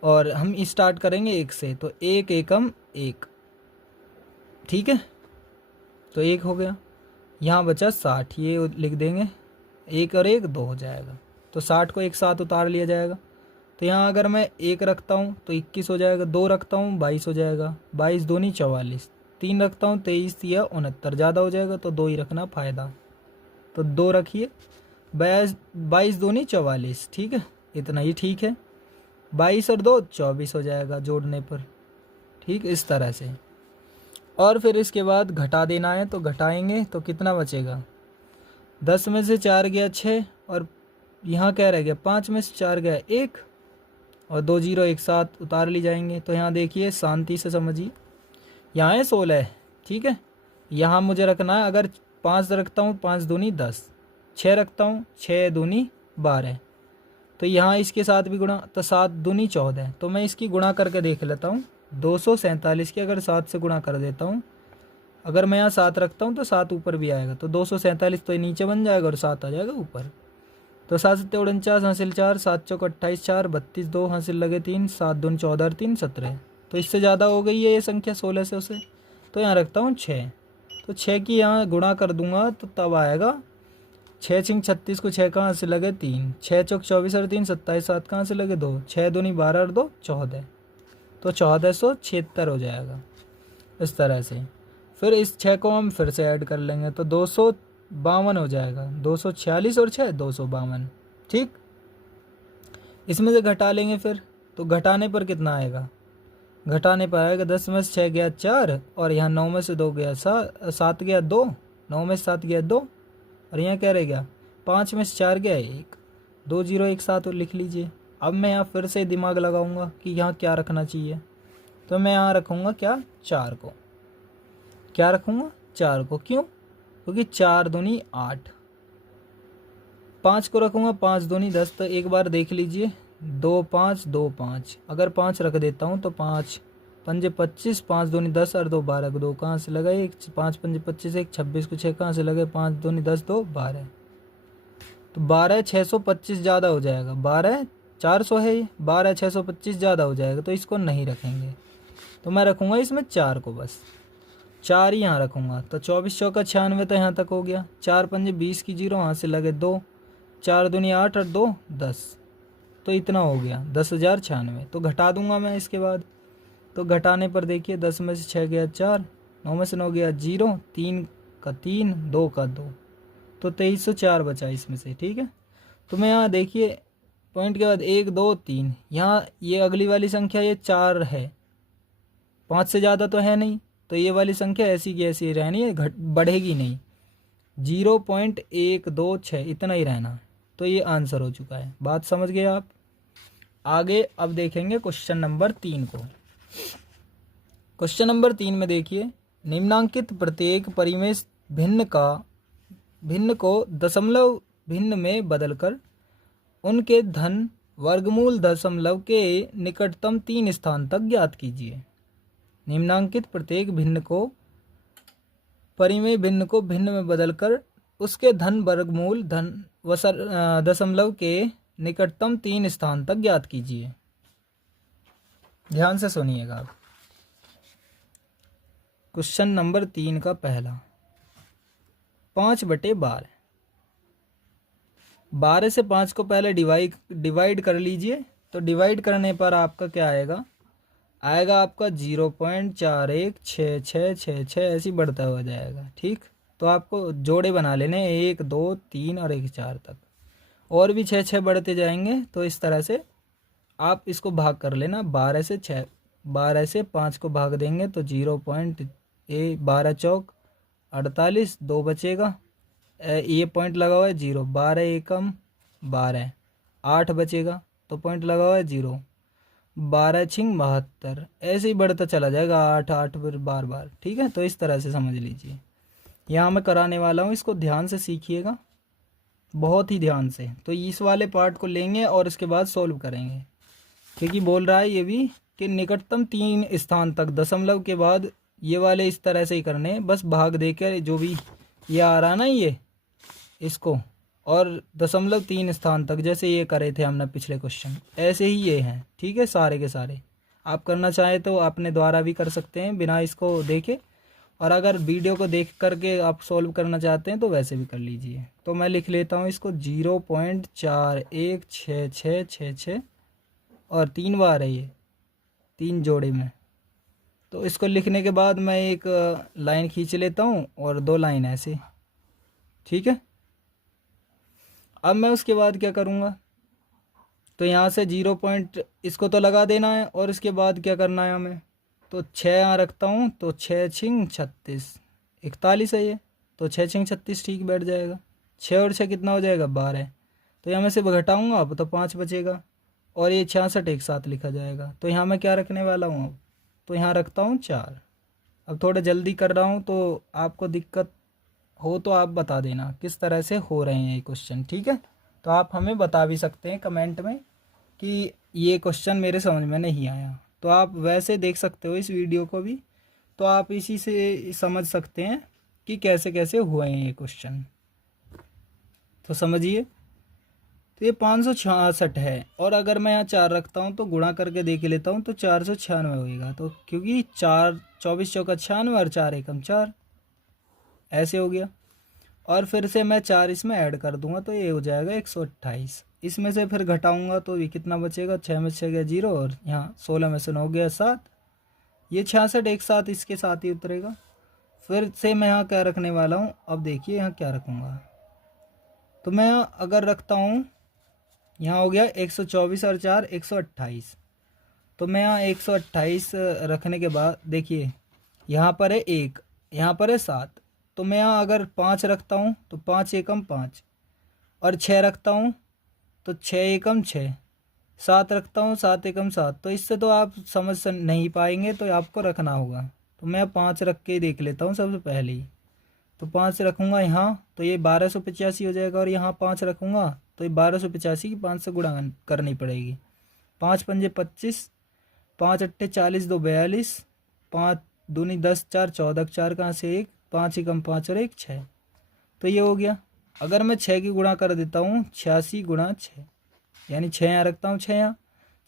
और हम स्टार्ट करेंगे 1 से। तो 1 एकम 1। ठीक है, तो 1 हो गया, यहाँ बचा 60, ये लिख देंगे, 1 और 1 2 हो जाएगा। तो 60 को एक साथ उतार लिया जाएगा। तो यहाँ अगर मैं 1 रखता हूँ तो 21 हो जाएगा, 2 रखता हूँ 22 हो जाएगा, 22 दूनी 44, 3 रखता हूँ 23 या 69, ज़्यादा हो जाएगा तो 2 ही रखना फ़ायदा। तो 2 रखिए, 22 दूनी 44। ठीक है, इतना ही ठीक है, 22 और 2 24 हो जाएगा जोड़ने पर। ठीक, इस तरह से। और फिर इसके बाद घटा देना है, तो घटाएंगे तो कितना बचेगा, 10 में से 4 गया 6, और यहाँ क्या रह गया, 5 में से 4 गया 1, और 2 0 एक साथ उतार ली जाएंगे। तो यहाँ देखिए शांति से समझिए, यहाँ है 16। ठीक है, यहाँ मुझे रखना है, अगर 5 रखता हूँ 5 दूनी 10, 6 रखता हूँ 6 दूनी 12, तो यहाँ इसके साथ भी गुणा, तो 7 दूनी 14। तो मैं इसकी गुणा करके देख लेता हूँ, 247 की अगर 7 से गुणा कर देता हूँ, अगर मैं यहाँ 7 रखता हूँ तो 7 ऊपर भी आएगा, तो 247 तो नीचे बन जाएगा और 7 आ जाएगा ऊपर। तो 7 7 49 हासिल 4, 7 चौक 28 4, 32 2 हासिल लगे 3, 7 दून 14 और 3 17। तो इससे ज़्यादा हो गई है ये संख्या 16 से उसे, तो यहाँ रखता हूँ 6। तो 6 की यहाँ गुणा कर दूंगा तो तब आएगा 6 छिंग 36 को 6 कहाँ से लगे 3, 6 चौक 24 और 3 27, 7 कहाँ से लगे 2, 6 दूनी 12 और 2 14, तो 1476 हो जाएगा इस तरह से। फिर इस 6 को हम फिर से ऐड कर लेंगे तो 252 हो जाएगा, 246 और 6 252। ठीक, इसमें से घटा लेंगे फिर, तो घटाने पर कितना आएगा, घटाने पर आएगा 10 में से 6 गया 4, और यहाँ 9 में से 2 गया 7 गया 2, 9 में से 7 गया 2, और यहाँ क्या रह गया 5 में से 4 गया 1, 2 0 एक साथ लिख लीजिए। अब मैं यहाँ फिर से दिमाग लगाऊंगा कि यहाँ क्या रखना चाहिए, तो मैं यहाँ रखूँगा क्या 4 को, क्या रखूँगा 4 को, क्यों, क्योंकि 4 दूनी 8, 5 को रखूँगा 5 दूनी 10। तो एक बार देख लीजिए 2 5 2 5, अगर 5 रख देता हूँ तो 5 पंजे 25, 5 दूनी 10 और 2 12, 2 कहाँ से लगा 1, 5 पंजे 25, 1 26 को 6 कहाँ से लगे 5 दूनी 10 2 12, तो 12 625 ज़्यादा हो जाएगा, 12 400 है ये, 12 625 ज़्यादा हो जाएगा तो इसको नहीं रखेंगे। तो मैं रखूँगा इसमें 4 को, बस 4 ही यहाँ रखूँगा। तो 24 चौका 96 तो यहाँ तक हो गया। 4 पंजे 20 की 0, यहाँ से लगे 2, 4 दूनी 8 और 2 10, तो इतना हो गया 10,096। तो घटा दूंगा मैं इसके बाद। तो घटाने पर देखिए 10 में से 6 गया 4, 9 में से 9 गया 0, 3 का 3, 2 का 2, तो 2304 बचा इसमें से। ठीक है, तो मैं यहाँ देखिए पॉइंट के बाद 1 2 3, यहाँ ये अगली वाली संख्या ये 4 है, 5 से ज़्यादा तो है नहीं, तो ये वाली संख्या ऐसी की ऐसी रहनी है, बढ़ेगी नहीं। 0.126 इतना ही रहना है। तो ये आंसर हो चुका है। बात समझ गए आप। आगे अब देखेंगे क्वेश्चन नंबर 3 को। क्वेश्चन नंबर 3 में देखिए, निम्नांकित प्रत्येक परिमेय भिन्न को दशमलव भिन्न में बदलकर उनके धन वर्गमूल दशमलव के निकटतम 3 स्थान तक ज्ञात कीजिए। निम्नांकित प्रत्येक परिमेय भिन्न को भिन्न में बदलकर उसके धन वर्गमूल दशमलव के निकटतम 3 स्थान तक ज्ञात कीजिए। ध्यान से सुनिएगा। क्वेश्चन नंबर 3 का पहला, 5/12। 12 से 5 को पहले डिवाइड कर लीजिए। तो डिवाइड करने पर आपका क्या आएगा आपका 0.416666 ऐसी बढ़ता हुआ जाएगा। ठीक, तो आपको जोड़े बना लेने 1 2 3 और 1 4 तक, और भी 6 6 बढ़ते जाएंगे। तो इस तरह से आप इसको भाग कर लेना। 12 से 5 को भाग देंगे तो 12 चौक 48, 2 बचेगा, ये पॉइंट लगा हुआ है 0, 12 एकम 12, 8 बचेगा तो पॉइंट लगा हुआ है 0, 12 छिंग 72, ऐसे ही बढ़ता चला जाएगा 8 8 फिर बार बार। ठीक है, तो इस तरह से समझ लीजिए। यहाँ मैं कराने वाला हूँ, इसको ध्यान से सीखिएगा, बहुत ही ध्यान से। तो इस वाले पार्ट को लेंगे और इसके बाद सॉल्व करेंगे, क्योंकि बोल रहा है ये भी कि निकटतम 3 स्थान तक दशमलव के बाद ये वाले इस तरह से ही करने, बस भाग देकर जो भी ये आ रहा ना ये इसको, और 0.3 स्थान तक जैसे ये करे थे हमने पिछले क्वेश्चन, ऐसे ही ये हैं। ठीक है, सारे के सारे आप करना चाहें तो अपने द्वारा भी कर सकते हैं बिना इसको देखे, और अगर वीडियो को देख करके आप सॉल्व करना चाहते हैं तो वैसे भी कर लीजिए। तो मैं लिख लेता हूँ इसको 0.416666 और 3 बार है ये, 3 जोड़े में। तो इसको लिखने के बाद मैं एक लाइन खींच लेता हूँ और 2 लाइन ऐसे। ठीक है, अब मैं उसके बाद क्या करूँगा, तो यहाँ से 0 पॉइंट इसको तो लगा देना है, और इसके बाद क्या करना है हमें, तो 6 यहाँ रखता हूँ, तो 6 छिंग 36, 41 है ये, तो 6 छिंग 36 ठीक बैठ जाएगा। 6 और 6 कितना हो जाएगा 12, तो यहाँ में से घटाऊँगा अब तो 5 बचेगा, और ये 66 एक साथ लिखा जाएगा। तो यहाँ मैं क्या रखने वाला हूँ अब, तो यहाँ रखता हूँ 4। अब थोड़ा जल्दी कर रहा हूँ, तो आपको दिक्कत हो तो आप बता देना किस तरह से हो रहे हैं ये क्वेश्चन। ठीक है, तो आप हमें बता भी सकते हैं कमेंट में कि ये क्वेश्चन मेरे समझ में नहीं आया। तो आप वैसे देख सकते हो इस वीडियो को भी, तो आप इसी से समझ सकते हैं कि कैसे कैसे हुए हैं ये क्वेश्चन। तो समझिए, तो ये 566 है, और अगर मैं यहाँ 4 रखता हूँ तो गुणा करके देख लेता हूँ तो 496 होएगा। तो क्योंकि 4 24 चौका 96 और 4 एकम 4 ऐसे हो गया, और फिर से मैं 4 इसमें ऐड कर दूंगा तो ये हो जाएगा 128। इसमें से फिर घटाऊंगा तो ये कितना बचेगा, 6 में से गया 0, और यहाँ 16 में से 9 गया 7, ये 66 एक साथ इसके साथ ही उतरेगा। फिर से मैं यहाँ क्या रखने वाला हूँ, अब देखिए यहाँ क्या रखूँगा, तो मैं अगर रखता हूँ, यहाँ हो गया 124 और 4 128, तो मैं यहाँ 128 रखने के बाद देखिए यहाँ पर है 1, यहाँ पर है 7, तो मैं यहाँ अगर 5 रखता हूँ तो 5 एकम 5, और 6 रखता हूँ तो 6 एकम 6, 7 रखता हूँ 7 एकम 7। तो इससे तो आप समझ नहीं पाएंगे, तो आपको रखना होगा। तो मैं 5 रख के देख लेता हूँ सबसे पहले ही, तो 5 रखूँगा यहाँ तो ये 1285 हो जाएगा, और यहाँ 5 रखूँगा तो ये 1285 की 5 से गुणा करनी पड़ेगी। 5 पंजे 25, 5 अट्ठे 40, 2 42, 5 दूनी 10, 4 14, 4 कहाँ से 1, 5 एकम 5 और 1 6, तो ये हो गया। अगर मैं 6 की गुणा कर देता हूँ 86 गुणा 6, यानी 6 यहाँ रखता हूँ, 6 यहाँ,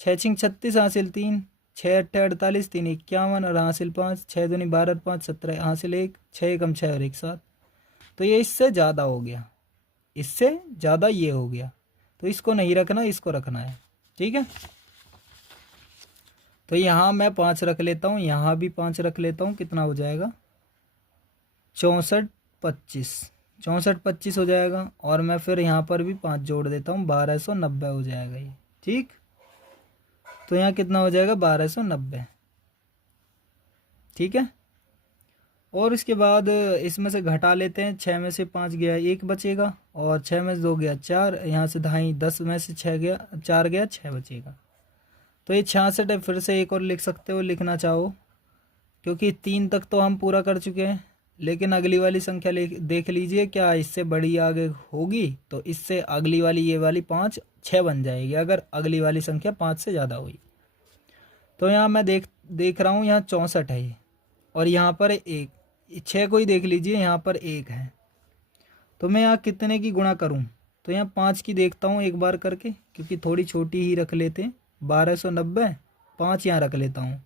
6 छिंग 36 हासिल 3, 6 अट्ठे 48, 3 51 और हासिल 5, 6 दूनी 12 और 5 17 हासिल 1, 6 एकम 6 और 1 7। तो ये इससे ज़्यादा हो गया, इससे ज़्यादा ये हो गया, तो इसको नहीं रखना, इसको रखना है। ठीक है, तो यहाँ मैं 5 रख लेता हूँ, यहाँ भी 5 रख लेता हूँ, कितना हो जाएगा 64 25, 64 25 हो जाएगा। और मैं फिर यहाँ पर भी 5 जोड़ देता हूँ, 1290 हो जाएगा ये। ठीक, तो यहाँ कितना हो जाएगा 1290। ठीक है, और इसके बाद इसमें से घटा लेते हैं, 6 में से 5 गया 1 बचेगा, और 6 में से 2 गया 4, यहाँ से ढाई 10 में से 6 गया 4 गया 6 बचेगा। तो ये 66 है। फिर से एक और लिख सकते हो, लिखना चाहो, क्योंकि 3 तक तो हम पूरा कर चुके हैं, लेकिन अगली वाली संख्या देख लीजिए क्या इससे बड़ी आगे होगी, तो इससे अगली वाली ये वाली 5 6 बन जाएगी अगर अगली वाली संख्या 5 से ज़्यादा हुई। तो यहाँ मैं देख रहा हूँ, यहाँ 64 है ये, और यहाँ पर 1, 6 को ही देख लीजिए, यहाँ पर 1 है। तो मैं यहाँ कितने की गुणा करूँ, तो यहाँ 5 की देखता हूँ एक बार करके, क्योंकि थोड़ी छोटी ही रख लेते हैं। 1290, 5 यहाँ रख लेता हूँ,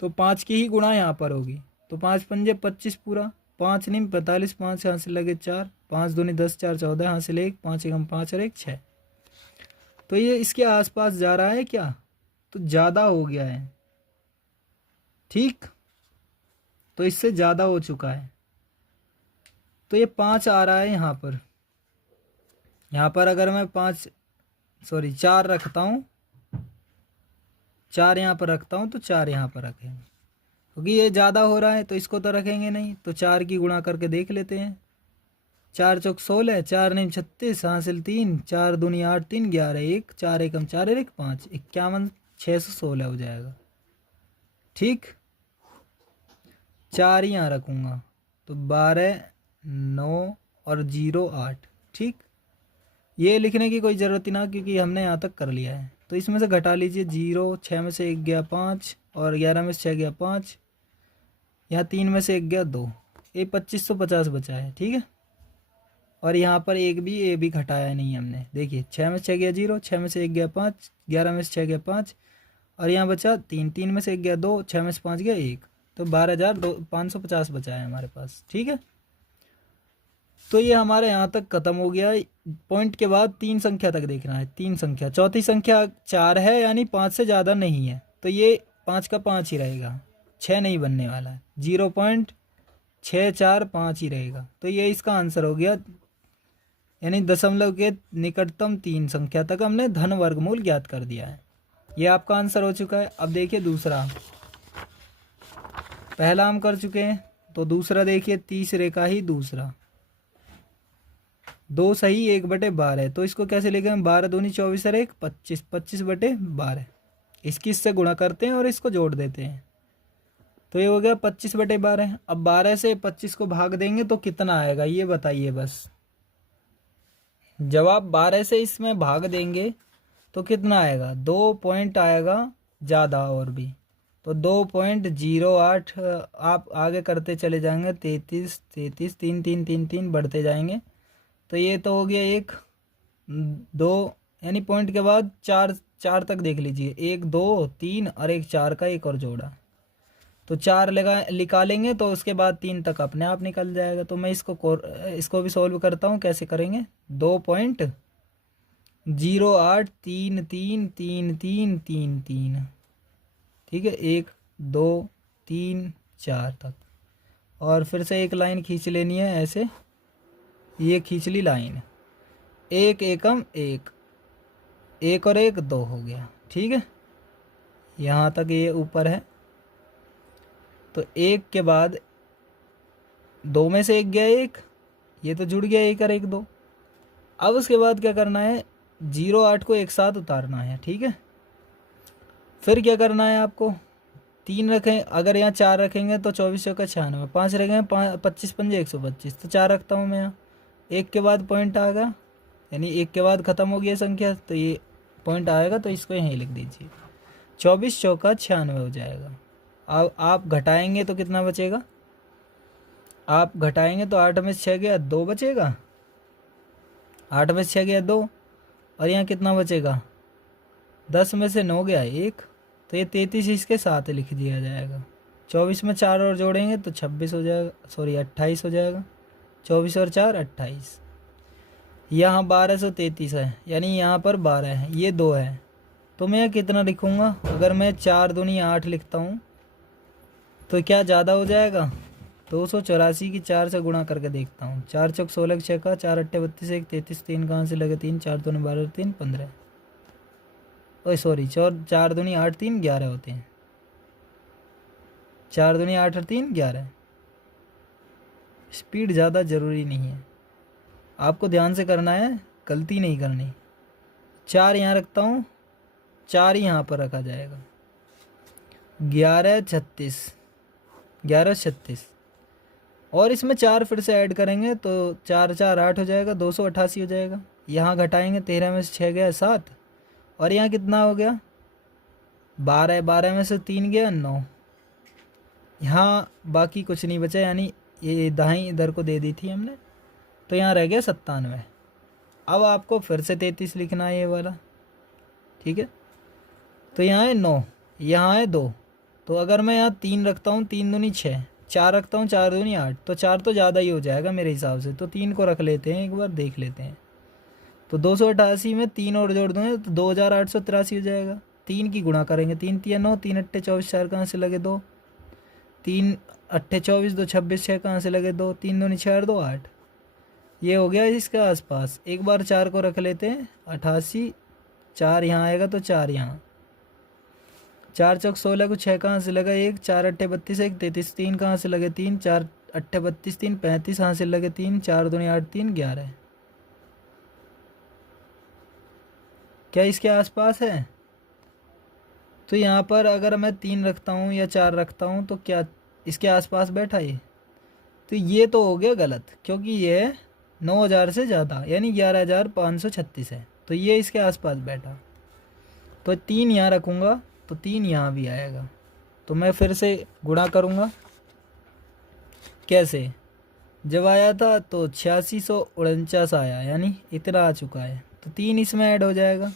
तो 5 की ही गुणा यहाँ पर होगी। तो 5 पंजे 25 पूरा, 5 नहीं 45, 5 यहाँ से लगे 4, 5 दूनी 10 4 14, यहाँ से 1, 5 एकम 5 और 1 6। तो ये इसके आसपास जा रहा है क्या, तो ज़्यादा हो गया है। ठीक, तो इससे ज़्यादा हो चुका है, तो ये 5 आ रहा है यहाँ पर। यहाँ पर अगर मैं 4 रखता हूँ, 4 यहाँ पर रखता हूँ, तो 4 यहाँ पर रखेंगे, क्योंकि ये ज़्यादा हो रहा है तो इसको तो रखेंगे नहीं। तो 4 की गुणा करके देख लेते हैं, 4 चौक 16, 4 नहीं 36 हासिल 3, 4 दूनी 8 3 11 1, 4 एकम 4 और 1 5, 51 616 हो जाएगा। ठीक, 4 ही यहाँ रखूँगा, तो 12 9 और 0 8। ठीक, ये लिखने की कोई ज़रूरत ही ना, क्योंकि हमने यहाँ तक कर लिया है। तो इसमें से घटा लीजिए 0, 6 में से 1 गया 5, और 11 में से 6 गया 5, यहाँ 3 में से 1 गया 2, ये 2550 बचा है। ठीक है, और यहाँ पर ए भी घटाया नहीं हमने, देखिए 6 में से 6 गया 0, 6 में से 1 गया 5, 11 में से 6 गया 5, और यहाँ बचा 3, 3 में से 1 गया 2, 6 में से 5 गया 1, तो 12,550 बचा है हमारे पास। ठीक है, तो ये हमारे यहाँ तक ख़त्म हो गया। पॉइंट के बाद 3 संख्या तक देखना है, 3 संख्या, चौथी संख्या 4 है, यानी 5 से ज़्यादा नहीं है, तो ये 5 का 5 ही रहेगा, 6 नहीं बनने वाला है, 0.645 ही रहेगा। तो ये इसका आंसर हो गया, यानी दशमलव के निकटतम 3 संख्या तक हमने धन वर्गमूल ज्ञात कर दिया है। ये आपका आंसर हो चुका है। अब देखिए दूसरा, पहला हम कर चुके हैं, तो दूसरा देखिए, तीसरे का ही दूसरा, 2 सही 1/12, तो इसको कैसे लिखेंगे, 12 दूनी 24 और 1 25, 25/12, इसकी इससे गुणा करते हैं और इसको जोड़ देते हैं, तो ये हो गया 25/12। अब 12 से 25 को भाग देंगे तो कितना आएगा, ये बताइए बस। जब आप 12 से इसमें भाग देंगे तो कितना आएगा, 2 पॉइंट आएगा ज़्यादा और भी, तो 2.08 आप आगे करते चले जाएंगे, 33 33 3 3 3 3 बढ़ते जाएंगे, तो ये तो हो गया 1 2, यानी पॉइंट के बाद 4 तक देख लीजिए, 1 2 3 और 1 4 का एक और जोड़ा, तो 4 निकालेंगे तो उसके बाद 3 तक अपने आप निकल जाएगा। तो मैं इसको भी सॉल्व करता हूँ, कैसे करेंगे, 2.08333333, ठीक है, 1 2 3 4 तक, और फिर से एक लाइन खींच लेनी है ऐसे, ये खींच ली लाइन, 1 एकम 1, 1 और 1 2 हो गया। ठीक है, यहाँ तक ये ऊपर है, तो 1 के बाद 2 में से 1 गया 1, ये तो जुड़ गया 1 और 1 2। अब उसके बाद क्या करना है, 0 8 को एक साथ उतारना है। ठीक है, फिर क्या करना है आपको, 3 रखें, अगर यहाँ 4 रखेंगे तो 24 चौका 96, 5 रखेंगे 25 पंजे 125, तो 4 रखता हूँ मैं यहाँ, 1 के बाद पॉइंट आ गया, यानी 1 के बाद ख़त्म हो गया संख्या, तो ये पॉइंट आएगा, तो इसको यहीं लिख दीजिए, 24 चौका 96 हो जाएगा। अब आप घटाएंगे तो कितना बचेगा, आप घटाएंगे तो 8 में से 6 गया 2 बचेगा, 8 में से 6 गया 2, और यहाँ कितना बचेगा, 10 में से 9 गया 1, तो ये 33 इसके साथ लिख दिया जाएगा। 24 में 4 और जोड़ेंगे तो 26 हो जाएगा, सॉरी 28 हो जाएगा। 24 और 4 28। यहाँ 1233 है, यानी यहाँ पर 12 है, ये 2 है, तो मैं कितना लिखूँगा, अगर मैं 4 दूनी 8 लिखता हूँ तो क्या ज़्यादा हो जाएगा, 284 की 4 से गुणा करके देखता हूँ। 4 चौक 16 6 का, 4 अट्ठे 32 1 33, 3 कहाँ से लगे 3, 4 दूनी 12 3 15, ओए सॉरी 4 दूनी 8 3 11 होते हैं, 4 दूनी 8 और 3 11। स्पीड ज़्यादा ज़रूरी नहीं है, आपको ध्यान से करना है, गलती नहीं करनी। 4 यहाँ रखता हूँ, 4 ही यहाँ पर रखा जाएगा। 11 36, 11 36, और इसमें 4 फिर से ऐड करेंगे तो 4 4 8 हो जाएगा, 288 हो जाएगा। यहाँ घटाएंगे, 13 में से 6 गया 7, और यहाँ कितना हो गया 12, 12 में से 3 गया 9। यहाँ बाकी कुछ नहीं बचा, यानी ये दाएं इधर को दे दी थी हमने, तो यहाँ रह गया 97। अब आपको फिर से 33 लिखना है ये वाला, ठीक है। तो यहाँ है 9, यहाँ है 2, तो अगर मैं यहाँ 3 रखता हूँ, 3 दूनी 6, 4 रखता हूँ, 4 दूनी 8, तो 4 तो ज़्यादा ही हो जाएगा मेरे हिसाब से, तो 3 को रख लेते हैं, एक बार देख लेते हैं। तो 288 में 3 और जोड़ दूँगे तो 2883 हो जाएगा। 3 की गुणा करेंगे, 3 3 9, 3 अट्ठे 24, 4 कहाँ से लगे 2, 3 अट्ठे 24 2 26, 6 कहाँ से लगे 2, 3 दूनी 6 और 2 8। ये हो गया इसके आसपास। एक बार 4 को रख लेते हैं, 88, 4 यहाँ आएगा तो 4 यहाँ, 4 चौक 16 को 6 कहाँ से लगा 1, 4 अट्ठे 32 1 33, 3 कहाँ से लगे 3, 4 अट्ठे 32 3 35 कहाँ से लगे 3, 4 दूनी 8 3 11। क्या इसके आसपास है? तो यहाँ पर अगर मैं 3 रखता हूँ या 4 रखता हूँ तो क्या इसके आसपास बैठा ये? तो ये तो हो गया गलत, क्योंकि ये 9000 से ज़्यादा यानी 11536 है, तो ये इसके आसपास बैठा। तो 3 यहाँ रखूँगा तो 3 यहाँ भी आएगा। तो मैं फिर से गुणा करूँगा, कैसे? जब आया था तो 8649 आया, यानी इतना आ चुका है, तो 3 इसमें ऐड हो जाएगा,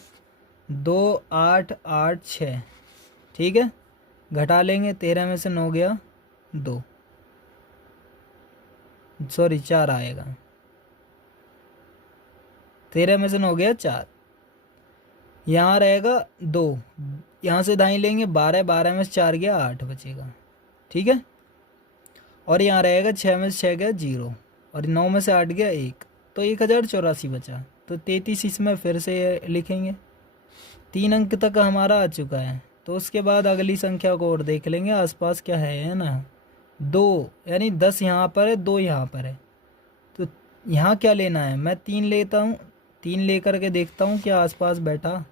2 8 8 6, ठीक है। घटा लेंगे, 13 में से 9 गया 2, सॉरी 4 आएगा, 13 में से 9 गया 4, यहाँ रहेगा 2, यहाँ से दाएं लेंगे 12, 12 में से 4 गया 8 बचेगा, ठीक है। और यहाँ रहेगा 6 में से 6 गया 0, और 9 में से 8 गया 1, तो 1084 बचा। तो 33 इसमें फिर से लिखेंगे। 3 अंक तक हमारा आ चुका है, तो उसके बाद अगली संख्या को और देख लेंगे आसपास क्या है ना। 2 यानी 10 यहाँ पर है, 2 यहाँ पर है, तो यहाँ क्या लेना है? मैं 3 लेता हूँ, 3 लेकर के देखता हूँ क्या आसपास बैठा।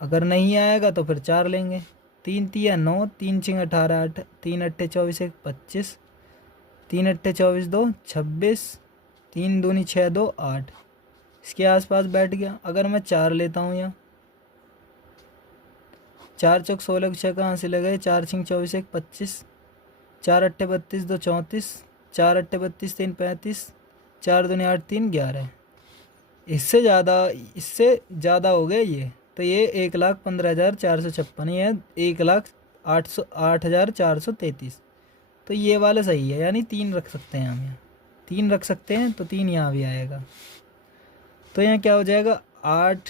अगर नहीं आएगा तो फिर 4 लेंगे। 3 3 9, 3 6 18 8, 3 अट्ठे 24 1 25, 3 अट्ठे 24 2 26, 3 दूनी 6 2 8, इसके आसपास बैठ गया। अगर मैं 4 लेता हूँ यहाँ, 4 चौक 16 6 कहाँ से लगे, 4 6 24 1 25, 4 अट्ठे 32 2 34, 4 अट्ठे 32 3 35, 4 दूनी 8 3 11। इससे ज़्यादा हो गया ये, तो ये 1,15,456, ये 1,08,433। तो ये वाला सही है, यानी 3 रख सकते हैं हम यहाँ, 3 रख सकते हैं, तो 3 यहाँ भी आएगा। तो यहाँ क्या हो जाएगा 8,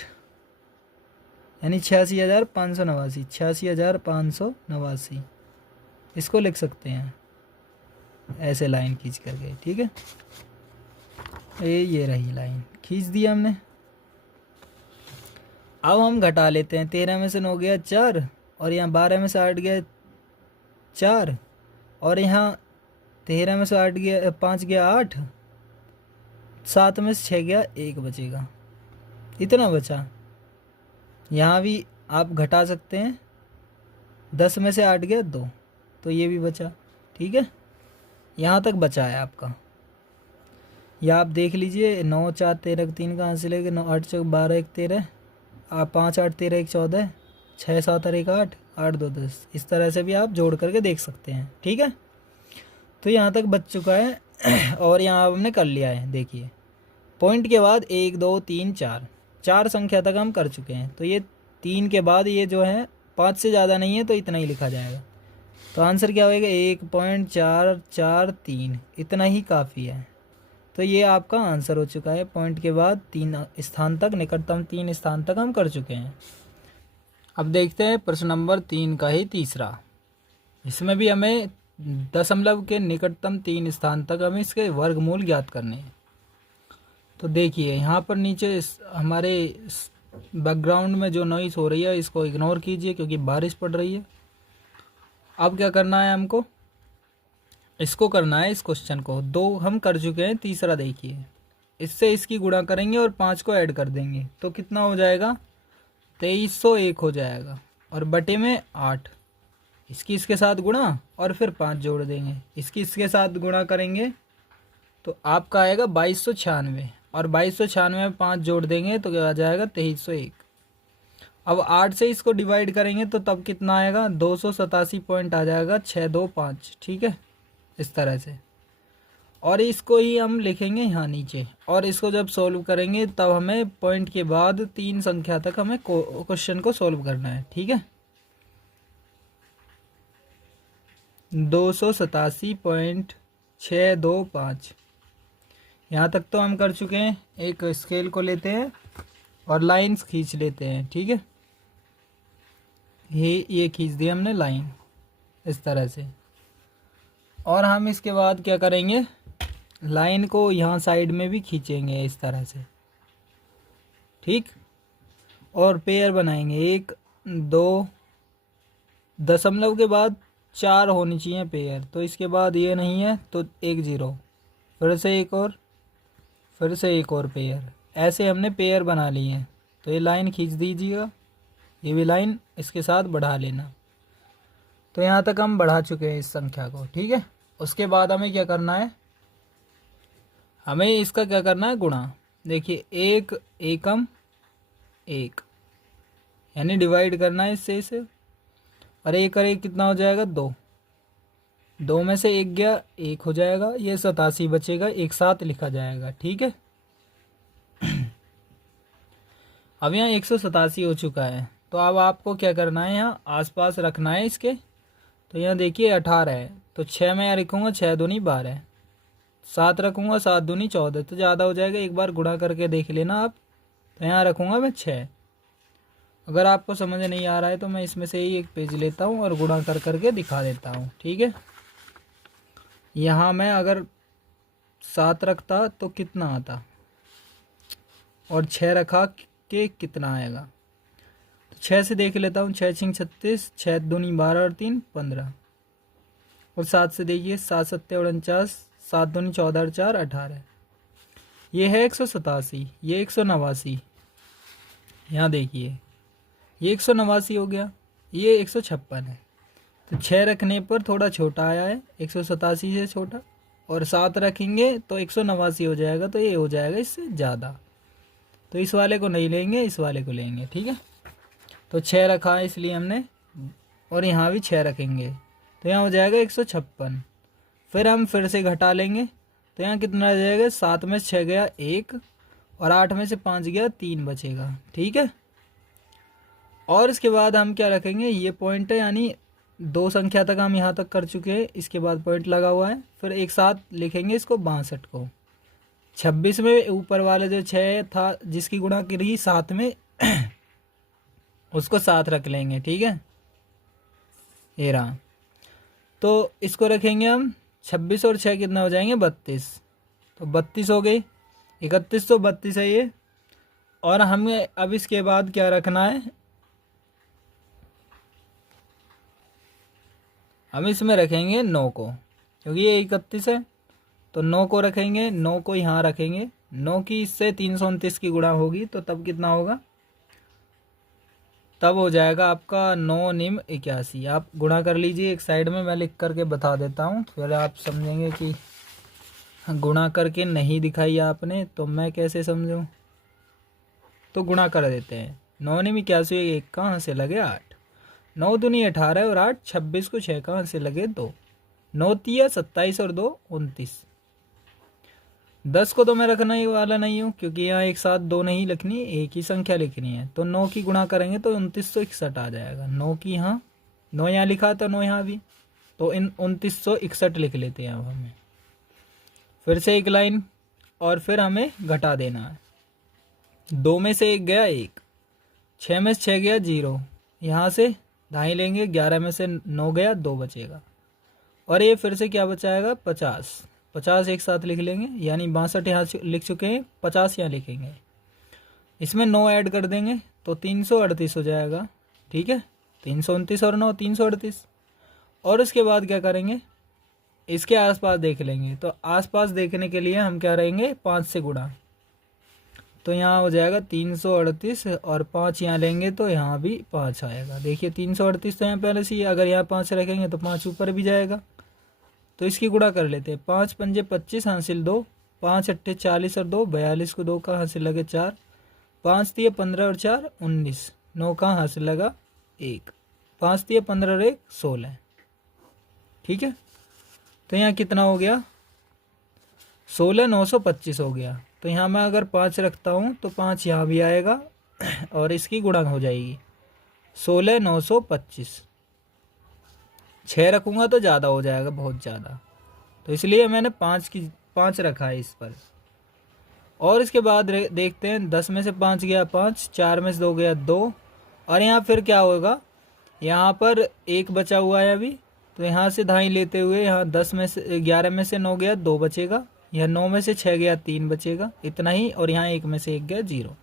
यानी 86,589, 86,589 इसको लिख सकते हैं ऐसे लाइन खींच करके, ठीक है। ये रही लाइन खींच दी हमने। अब हम घटा लेते हैं, 13 में से 9 गया 4, और यहाँ 12 में से 8 गया 4, और यहाँ 13 में से 8 गया 5 गया 8, 7 में से 6 गया 1 बचेगा, इतना बचा। यहाँ भी आप घटा सकते हैं, 10 में से 8 गया 2, तो ये भी बचा, ठीक है। यहाँ तक बचा है आपका, या आप देख लीजिए। 9 4 13 3 कहाँ से लेके 9 8 चौक 12 1 13, 5 8 13 1 14, 6 7 और 1 8 8 2 10, इस तरह से भी आप जोड़ करके देख सकते हैं, ठीक है। तो यहाँ तक बच चुका है और यहाँ हमने कर लिया है, देखिए पॉइंट के बाद 1 2 3 4 4 संख्या तक हम कर चुके हैं। तो ये 3 के बाद ये जो है 5 से ज़्यादा नहीं है, तो इतना ही लिखा जाएगा। तो आंसर क्या होएगा, 1.443, इतना ही काफ़ी है। तो ये आपका आंसर हो चुका है। पॉइंट के बाद 3 स्थान तक, निकटतम 3 स्थान तक हम कर चुके हैं। अब देखते हैं प्रश्न नंबर 3 का ही तीसरा। इसमें भी हमें दशमलव के निकटतम 3 स्थान तक हमें इसके वर्गमूल ज्ञात करने हैं। तो देखिए यहाँ पर नीचे हमारे बैकग्राउंड में जो नॉइस हो रही है इसको इग्नोर कीजिए, क्योंकि बारिश पड़ रही है। अब क्या करना है हमको, इसको करना है, इस क्वेश्चन को 2 हम कर चुके हैं, तीसरा देखिए। इससे इसकी गुणा करेंगे और 5 को ऐड कर देंगे, तो कितना हो जाएगा, 2301 हो जाएगा। और बटे में 8, इसकी इसके साथ गुणा और फिर 5 जोड़ देंगे, इसकी इसके साथ गुणा करेंगे तो आपका आएगा 2296, और 2296 में 5 जोड़ देंगे तो क्या आ जाएगा, 2301। अब 8 से इसको डिवाइड करेंगे तो तब कितना आएगा, 287 पॉइंट आ जाएगा, 625। ठीक है, इस तरह से। और इसको ही हम लिखेंगे यहाँ नीचे, और इसको जब सॉल्व करेंगे तब हमें पॉइंट के बाद 3 संख्या तक हमें क्वेश्चन को सॉल्व करना है। ठीक है, 287.625 यहाँ तक तो हम कर चुके हैं। एक स्केल को लेते हैं और लाइंस खींच लेते हैं। ठीक है, ये खींच दी हमने लाइन इस तरह से। और हम इसके बाद क्या करेंगे, लाइन को यहाँ साइड में भी खींचेंगे इस तरह से। ठीक, और पेयर बनाएंगे, 1 2, दशमलव के बाद 4 होनी चाहिए पेयर। तो इसके बाद ये नहीं है तो 1 0, फिर से एक और, फिर से एक और पेयर। ऐसे हमने पेयर बना लिए हैं। तो ये लाइन खींच दीजिएगा, ये भी लाइन इसके साथ बढ़ा लेना। तो यहाँ तक हम बढ़ा चुके हैं इस संख्या को। ठीक है, उसके बाद हमें क्या करना है, हमें इसका क्या करना है, गुणा। देखिए 1 एकम 1, यानी डिवाइड करना है इससे इसे, और 1 और 1 कितना हो जाएगा, 2। 2 में से 1 गया, 1 हो जाएगा, ये 87 बचेगा, एक साथ लिखा जाएगा। ठीक है, अब यहाँ 187 हो चुका है। तो अब आपको क्या करना है, यहाँ आसपास रखना है इसके। तो यहाँ देखिए 18 है, तो 6 में यहाँ रखूँगा, 6 दूनी 12, 7 रखूँगा, 7 दूनी 14, तो ज़्यादा हो जाएगा, एक बार गुणा करके देख लेना आप। तो यहाँ रखूँगा मैं 6। अगर आपको समझ नहीं आ रहा है तो मैं इसमें से ही एक पेज लेता हूँ और गुणा कर करके दिखा देता हूँ। ठीक है, यहाँ मैं अगर 7 रखता तो कितना आता, और 6 रखा के कितना आएगा। तो 6 से देख लेता हूँ, 6 6 36, 6 दूनी 12 और 3 15, और 7 से देखिए, 7 7 49, 7 दूनी 14 और 4 18। ये है 187, ये 189। यहाँ देखिए ये 189 हो गया, ये 156 है। तो 6 रखने पर थोड़ा छोटा आया है, 187 से छोटा, और 7 रखेंगे तो 189 हो जाएगा, तो ये हो जाएगा इससे ज़्यादा। तो इस वाले को नहीं लेंगे, इस वाले को लेंगे। ठीक है, तो 6 रखा है इसलिए हमने, और यहाँ भी 6 रखेंगे, तो यहाँ हो जाएगा 156। फिर हम फिर से घटा लेंगे, तो यहाँ कितना रह जाएगा, 7 में से 6 गया 1, और 8 में से 5 गया 3 बचेगा। ठीक है, और इसके बाद हम क्या रखेंगे, ये पॉइंट है, यानी 2 संख्या तक हम यहाँ तक कर चुके हैं, इसके बाद पॉइंट लगा हुआ है। फिर एक साथ लिखेंगे इसको 62 को। 26 में ऊपर वाले जो 6 था जिसकी गुणा करी 7 में उसको 7 रख लेंगे। ठीक है, ये रहा। तो इसको रखेंगे हम, 26 और 6 कितना हो जाएंगे, 32। तो 32 हो गई, 31 तो 32 है ये। और हमें अब इसके बाद क्या रखना है, हम इसमें रखेंगे 9 को, क्योंकि ये 31 है तो 9 को रखेंगे, 9 को यहाँ रखेंगे। 9 की इससे 329 की गुणा होगी, तो तब कितना होगा, तब हो जाएगा आपका 9 निम 81। आप गुणा कर लीजिए एक साइड में, मैं लिख करके बता देता हूँ, फिर आप समझेंगे कि गुणा करके नहीं दिखाई आपने तो मैं कैसे समझूँ। तो गुणा कर देते हैं, 9 निम 81, एक कहाँ से लगे 8, 9 दूनी 18 और 8, 26 को 6 कहाँ से लगे 2, 9 तिया 27 और 2 29। 10 को तो मैं रखने ही वाला नहीं हूँ, क्योंकि यहाँ एक साथ दो नहीं लिखनी, एक ही संख्या लिखनी है। तो 9 की गुणा करेंगे तो 2961 आ जाएगा। 9 की यहाँ 9 यहाँ लिखा था, 9 यहाँ भी, तो इन 2961 लिख लेते हैं अब हमें। फिर से एक लाइन और फिर हमें घटा देना है। 2 में से 1 गया 1, 6 में से 6 गया 0, यहाँ से ढाई लेंगे, 11 में से 9 गया 2 बचेगा, और ये फिर से क्या बचाएगा 50। 50 एक साथ लिख लेंगे, यानी 62 यहाँ लिख चुके हैं, 50 यहाँ लिखेंगे, इसमें 9 ऐड कर देंगे तो 338 हो जाएगा। ठीक है, 329 और 9 338। और उसके बाद क्या करेंगे, इसके आसपास देख लेंगे। तो आसपास देखने के लिए हम क्या रहेंगे, 5 से गुणा, तो यहाँ हो जाएगा 338, और 5 यहाँ लेंगे तो यहाँ भी 5 आएगा। देखिए 338 तो यहाँ पहले से ही, अगर यहाँ 5 रखेंगे तो 5 ऊपर भी जाएगा। तो इसकी गुणा कर लेते हैं। 5 पंजे 25 हासिल 2, 5 अट्ठे 40 और 2 42 को 2 का हासिल लगे 4, 5 दिए 15 और 4 19, 9 का हासिल लगा 1, 5 दिए 15 और 1 16। ठीक है, तो यहाँ कितना हो गया 16 925 हो गया। तो यहाँ मैं अगर 5 रखता हूँ तो 5 यहाँ भी आएगा और इसकी गुणा हो जाएगी 16 925। 6 रखूँगा तो ज़्यादा हो जाएगा, बहुत ज़्यादा, तो इसलिए मैंने 5 रखा है इस पर। और इसके बाद देखते हैं, 10 में से 5 गया 5, 4 में से 2 गया 2, और यहाँ फिर क्या होगा, यहाँ पर 1 बचा हुआ है अभी, तो यहाँ से ढाई लेते हुए यहाँ 10 में से 11 में से 9 गया 2 बचेगा, यहाँ 9 में से 6 गया 3 बचेगा, इतना ही, और यहाँ 1 में से 1 गया 0।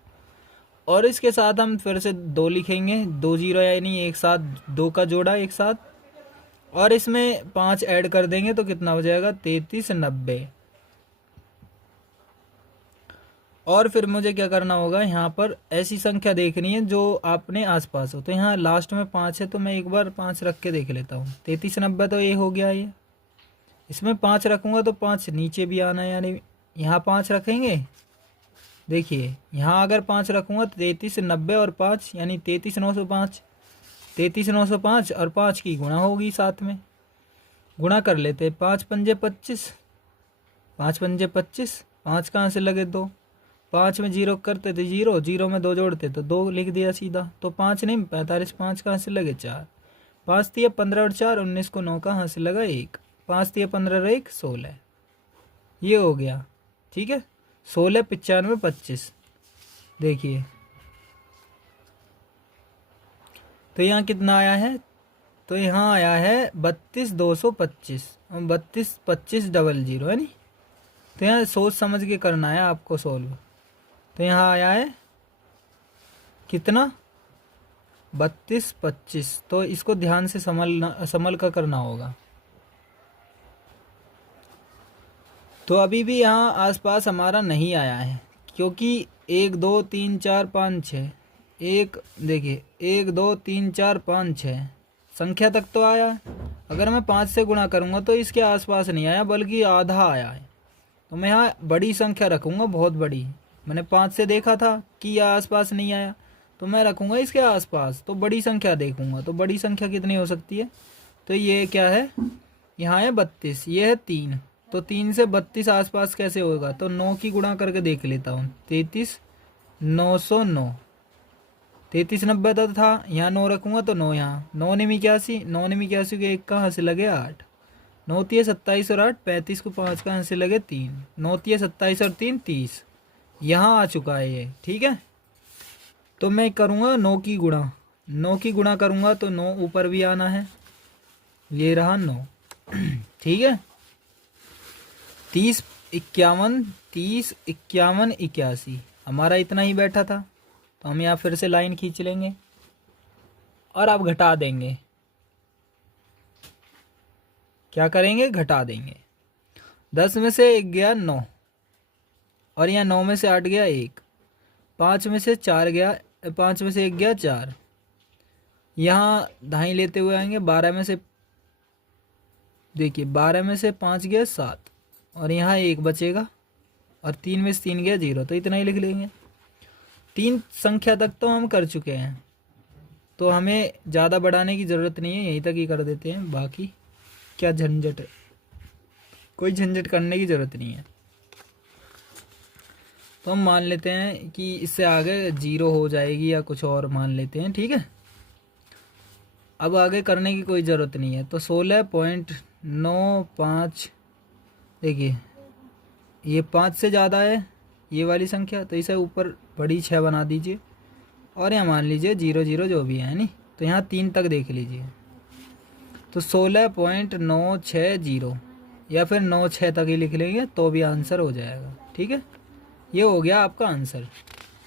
और इसके साथ हम फिर से 2 लिखेंगे, 2 0 यानी एक साथ 2 का जोड़ा एक साथ, और इसमें 5 ऐड कर देंगे तो कितना हो जाएगा 3390। और फिर मुझे क्या करना होगा, यहाँ पर ऐसी संख्या देखनी है जो आपने आसपास हो। तो यहाँ लास्ट में 5 है, तो मैं एक बार 5 रख के देख लेता हूँ। 3390 तो ये हो गया, ये इसमें 5 रखूँगा तो 5 नीचे भी आना है, यानी यहाँ 5 रखेंगे। देखिए यहाँ अगर 5 रखूँगा तो 3390 और 5 यानी 33905, 33905 और 5 की गुणा होगी, साथ में गुणा कर लेते। 5 पंजे 25, 5 पंजे 25, 5 कहाँ से लगे 2, 5 में 0 करते थे 0, 0 में 2 जोड़ते तो 2 लिख दिया सीधा, तो 5 नहीं 45, 5 कहाँ से लगे 4, 5 दिए 15 और 4 19 को 9 कहाँ से लगा 1, 5 दिए 15 और 1 16, ये हो गया। ठीक है, 16 95 25। देखिए तो यहाँ कितना आया है, तो यहाँ आया है 32,225, 32,25,00 है नी। तो यहाँ सोच समझ के करना है आपको सोल्व। तो यहाँ आया है कितना 3225, तो इसको ध्यान से संभल कर करना होगा। तो अभी भी यहाँ आसपास हमारा नहीं आया है, क्योंकि 1 2 3 4 5 6, एक देखिए 1 2 3 4 5 6 संख्या तक तो आया। अगर मैं 5 से गुणा करूँगा तो इसके आसपास नहीं आया, बल्कि आधा आया है। तो मैं यहाँ बड़ी संख्या रखूँगा, बहुत बड़ी। मैंने 5 से देखा था कि यह आसपास नहीं आया, तो मैं रखूँगा इसके आसपास, तो बड़ी संख्या देखूँगा। तो बड़ी संख्या कितनी हो सकती है, तो ये क्या है, यहाँ है 32, ये है 3, तो 3 से 32 आसपास कैसे होगा, तो 9 की गुणा करके देख लेता हूँ। 33,909, 3390 तो था, यहाँ 9 रखूँगा तो 9 यहाँ, 9 निमी 81, 9 निमी 81 के 1 कहाँ से लगे 8, 9 तिये 27 और 8 35 को 5 कहाँ से लगे 3, 9 तिये 27 और 3 30, यहाँ आ चुका है ये। ठीक है, तो मैं करूँगा 9 की गुणा, 9 की गुणा करूँगा तो 9 ऊपर भी आना है, ये रहा 9। ठीक है, 30 51 30 51 81 हमारा इतना ही बैठा था। तो हम यहाँ फिर से लाइन खींच लेंगे और अब घटा देंगे। क्या करेंगे, घटा देंगे। 10 में से 1 गया 9, और यहाँ 9 में से 8 गया 1, 5 में से 4 गया, 5 में से 1 गया 4, यहाँ ढाई लेते हुए आएंगे। 12 में से देखिए 12 में से 5 गया 7, और यहाँ 1 बचेगा, और 3 में से 3 गया 0, तो इतना ही लिख लेंगे। 3 संख्या तक तो हम कर चुके हैं, तो हमें ज़्यादा बढ़ाने की ज़रूरत नहीं है, यहीं तक ही कर देते हैं। बाकी क्या झंझट है, कोई झंझट करने की ज़रूरत नहीं है। तो हम मान लेते हैं कि इससे आगे 0 हो जाएगी या कुछ और मान लेते हैं, ठीक है। अब आगे करने की कोई ज़रूरत नहीं है। तो 16.95, देखिए ये 5 से ज़्यादा है ये वाली संख्या, तो इसे ऊपर बड़ी 6 बना दीजिए और यहाँ मान लीजिए 00 जो भी है नहीं, तो यहाँ 3 तक देख लीजिए। तो 16.960 या फिर 96 तक ही लिख लेंगे तो भी आंसर हो जाएगा, ठीक है। ये हो गया आपका आंसर।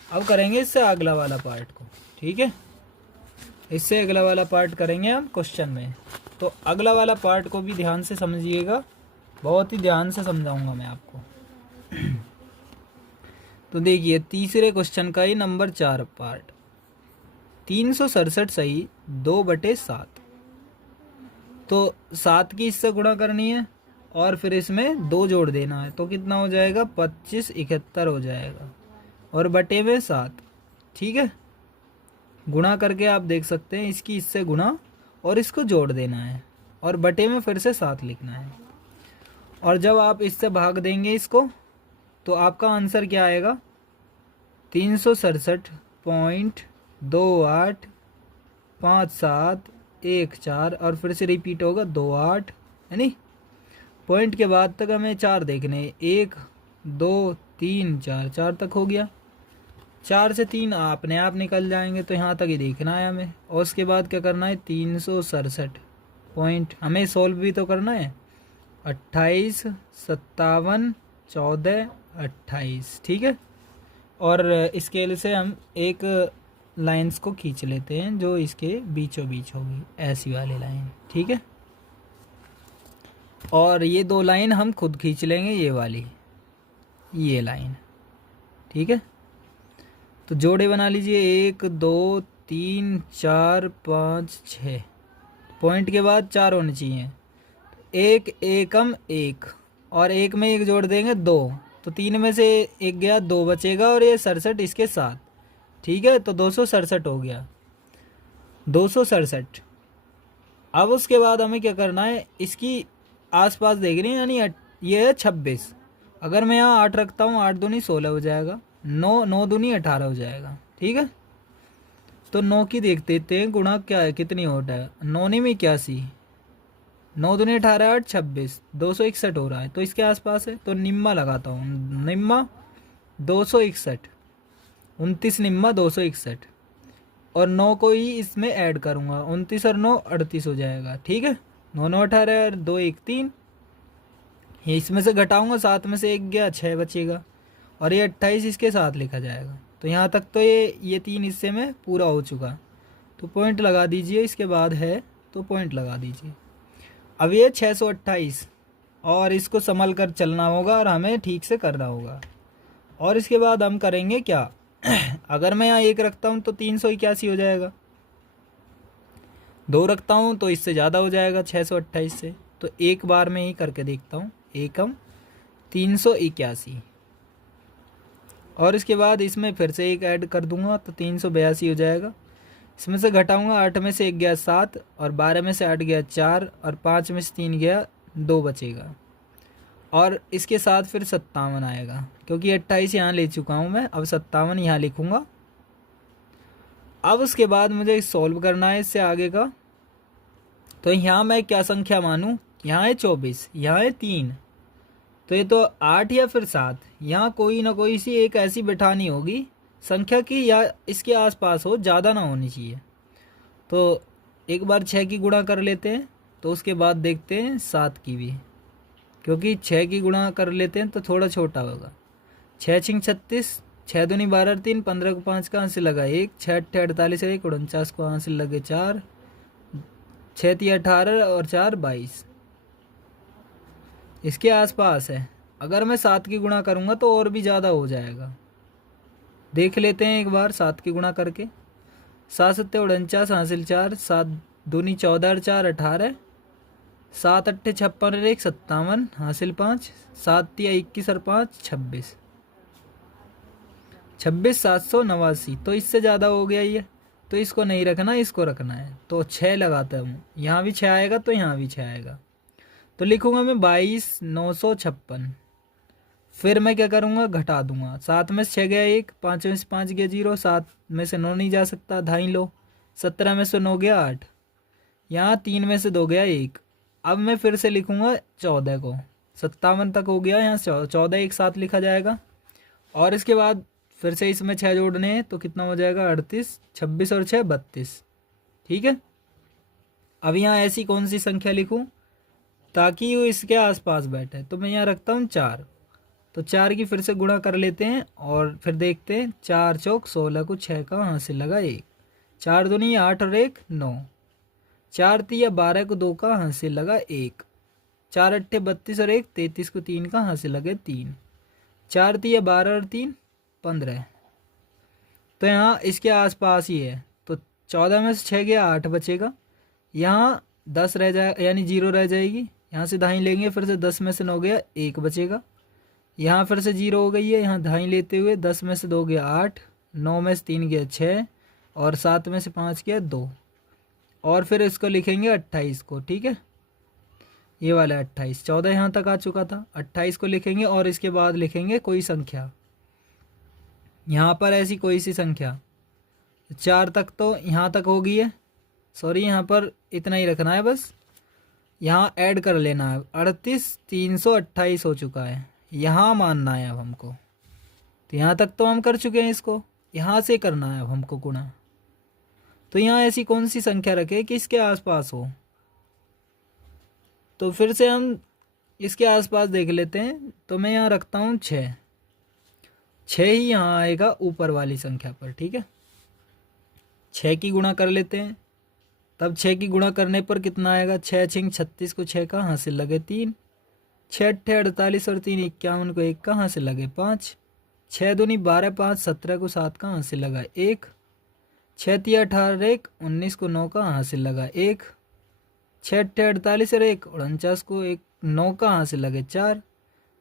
अब करेंगे इससे अगला वाला पार्ट को, ठीक है। इससे अगला वाला पार्ट करेंगे हम क्वेश्चन में। तो अगला वाला पार्ट को भी ध्यान से समझिएगा, बहुत ही ध्यान से समझाऊंगा मैं आपको। तो देखिए तीसरे क्वेश्चन का ही नंबर 4 पार्ट, 367 सही 2/7। तो 7 की इससे गुणा करनी है और फिर इसमें 2 जोड़ देना है, तो कितना हो जाएगा 2571 हो जाएगा और बटे में 7, ठीक है। गुणा करके आप देख सकते हैं इसकी इससे गुणा और इसको जोड़ देना है और बटे में फिर से 7 लिखना है। और जब आप इससे भाग देंगे इसको तो आपका आंसर क्या आएगा 367.285714 और फिर से रिपीट होगा 28, है नी। पॉइंट के बाद तक हमें 4 देखने, 1 2 3 4, 4 तक हो गया। 4 से 3 अपने आप निकल जाएंगे, तो यहाँ तक ही देखना है हमें। और उसके बाद क्या करना है 367 पॉइंट हमें सोल्व भी तो करना है, 28 57 14 28, ठीक है। और स्केल से हम एक लाइंस को खींच लेते हैं जो इसके बीचों बीच होगी, ऐसी वाली लाइन, ठीक है। और ये 2 लाइन हम खुद खींच लेंगे, ये वाली ये लाइन, ठीक है। तो जोड़े बना लीजिए 1 2 3 4 5 6, पॉइंट के बाद 4 होने चाहिए, 1 एकम 1 और 1 में 1 जोड़ देंगे 2, तो 3 में से 1 गया 2 बचेगा और ये 67 इसके साथ, ठीक है। तो 267 हो गया 267। अब उसके बाद हमें क्या करना है, इसकी आसपास देख रहे हैं, यानी ये है 26। अगर मैं यहाँ 8 रखता हूँ, 8 दूनी 16 हो जाएगा, 9 दूनी 18 हो जाएगा, ठीक है। तो 9 की देख देते हैं गुणा क्या है, कितनी होता है 9 में 81, 9 दूनी 18 8 26, 261 हो रहा है, तो इसके आसपास है। तो निम्मा लगाता हूँ, निम्मा 261, 29 निम्मा 261 और 9 को ही इसमें ऐड करूँगा, 29 और 9 38 हो जाएगा, ठीक है। 9 9 18 और 2 1 3, ये इसमें से घटाऊंगा, 7 में से 1 गया 6 बचेगा और ये 28 इसके साथ लिखा जाएगा। तो यहाँ तक तो ये 3 हिस्से में पूरा हो चुका, तो पॉइंट लगा दीजिए। इसके बाद है तो पॉइंट लगा दीजिए। अब ये 628 और इसको संभल कर चलना होगा और हमें ठीक से करना होगा। और इसके बाद हम करेंगे क्या अगर मैं यहाँ 1 रखता हूँ तो 381 हो जाएगा, 2 रखता हूँ तो इससे ज़्यादा हो जाएगा 628 से। तो एक बार में ही करके देखता हूँ, एकम 381 और इसके बाद इसमें फिर से 1 ऐड कर दूंगा तो 382 हो जाएगा। इसमें से घटाऊंगा, 8 में से 1 गया 7 और 12 में से 8 गया 4 और 5 में से 3 गया 2 बचेगा और इसके साथ फिर 57 आएगा, क्योंकि 28 यहाँ ले चुका हूँ मैं, अब 57 यहाँ लिखूँगा। अब उसके बाद मुझे सॉल्व करना है इससे आगे का। तो यहाँ मैं क्या संख्या मानूँ, यहाँ है 24, यहाँ है 3, तो ये तो 8 या फिर 7, यहाँ कोई ना कोई सी एक ऐसी बिठानी होगी संख्या की या इसके आसपास हो, ज़्यादा ना होनी चाहिए। तो एक बार 6 की गुणा कर लेते हैं, तो उसके बाद देखते हैं 7 की भी, क्योंकि 6 की गुणा कर लेते हैं तो थोड़ा छोटा होगा। 6 छिंग 36, 6 दूनी 12 3, 15 को 5 का हासिल लगा 1, 6 अट्ठे 48 1, 49 को हासिल लगे 4, 6 ती 18 और 4 22, इसके आसपास है। अगर मैं 7 की गुणा करूँगा तो और भी ज़्यादा हो जाएगा, देख लेते हैं एक बार 7 की गुणा करके। 7 सत्ते 49 हासिल 4, 7 दूनी 14 और 4 18, 7 अट्ठे 56 और 1 57 हासिल 5, 7 तिया 21 और 5 26, 26,789। तो इससे ज़्यादा हो गया ये, तो इसको नहीं रखना, इसको रखना है। तो 6 लगाता हूँ, यहाँ भी 6 आएगा तो यहाँ भी 6 आएगा, तो लिखूँगा मैं 22,956। फिर मैं क्या करूँगा, घटा दूंगा। 7 में से 6 गया 1, 5 में से 5 गया 0, 7 में से 9 नहीं जा सकता, धाई लो। 17 में से 9 गया 8, यहाँ 3 में से 2 गया 1। अब मैं फिर से लिखूँगा 14 को, 57 तक हो गया, यहाँ 14 एक साथ लिखा जाएगा। और इसके बाद फिर से इसमें 6 जोड़ने हैं, तो कितना हो जाएगा 38, 26 और 6 32। ठीक है। अब यहाँ ऐसी कौन सी संख्या लिखूँ ताकि वो इसके आसपास बैठे, तो मैं यहाँ रखता हूँ 4। तो 4 की फिर से गुणा कर लेते हैं और फिर देखते हैं। 4 चौक 16 को 6 का हासिल लगा 1, 4 दूनी 8 और 1 9, 4 तिया 12 को 2 का हासिल लगा 1, 4 अट्ठे 32 और 1 33 को 3 का हासिल लगे 3, 4 तिया 12 और 3 15। तो यहाँ इसके आसपास ही है, तो 14 में से 6 गया 8 बचेगा, यहाँ 10 रह जाए यानी 0 रह जाएगी। यहाँ से दाई लेंगे, फिर से 10 में से 9 गया 1 बचेगा, यहाँ फिर से 0 हो गई है। यहाँ दाई लेते हुए 10 में से 2 गया 8, 9 में से 3 गया 6 और 7 में से 5 गया 2। और फिर इसको लिखेंगे 28 को। ठीक है, ये वाला 28, 14 यहाँ तक आ चुका था, 28 को लिखेंगे और इसके बाद लिखेंगे कोई संख्या। यहाँ पर ऐसी कोई सी संख्या 4 तक तो यहाँ तक हो गई है, सॉरी यहाँ पर इतना ही रखना है बस, यहाँ ऐड कर लेना है। 38 328 हो चुका है, यहाँ मानना है अब हमको। तो यहाँ तक तो हम कर चुके हैं, इसको यहाँ से करना है अब हमको गुणा। तो यहाँ ऐसी कौन सी संख्या रखे कि इसके आसपास हो, तो फिर से हम इसके आसपास देख लेते हैं। तो मैं यहाँ रखता हूँ 6, 6 ही यहाँ आएगा ऊपर वाली संख्या पर। ठीक है, 6 की गुणा कर लेते हैं, तब 6 की गुणा करने पर कितना आएगा, 6 छिंग 36 को 6 का हासिल लगे 3, 6 अट्ठे 48 और 3 51 को 1 का हासिल लगे 5, 6 दूनी 12 5 17 को 7 का हासिल लगा 1, 6 तिया 18 1 19 को 9 का हासिल लगा 1, 6 अट्ठे 48 और 1 49 को 1 9 का हासिल लगे 4,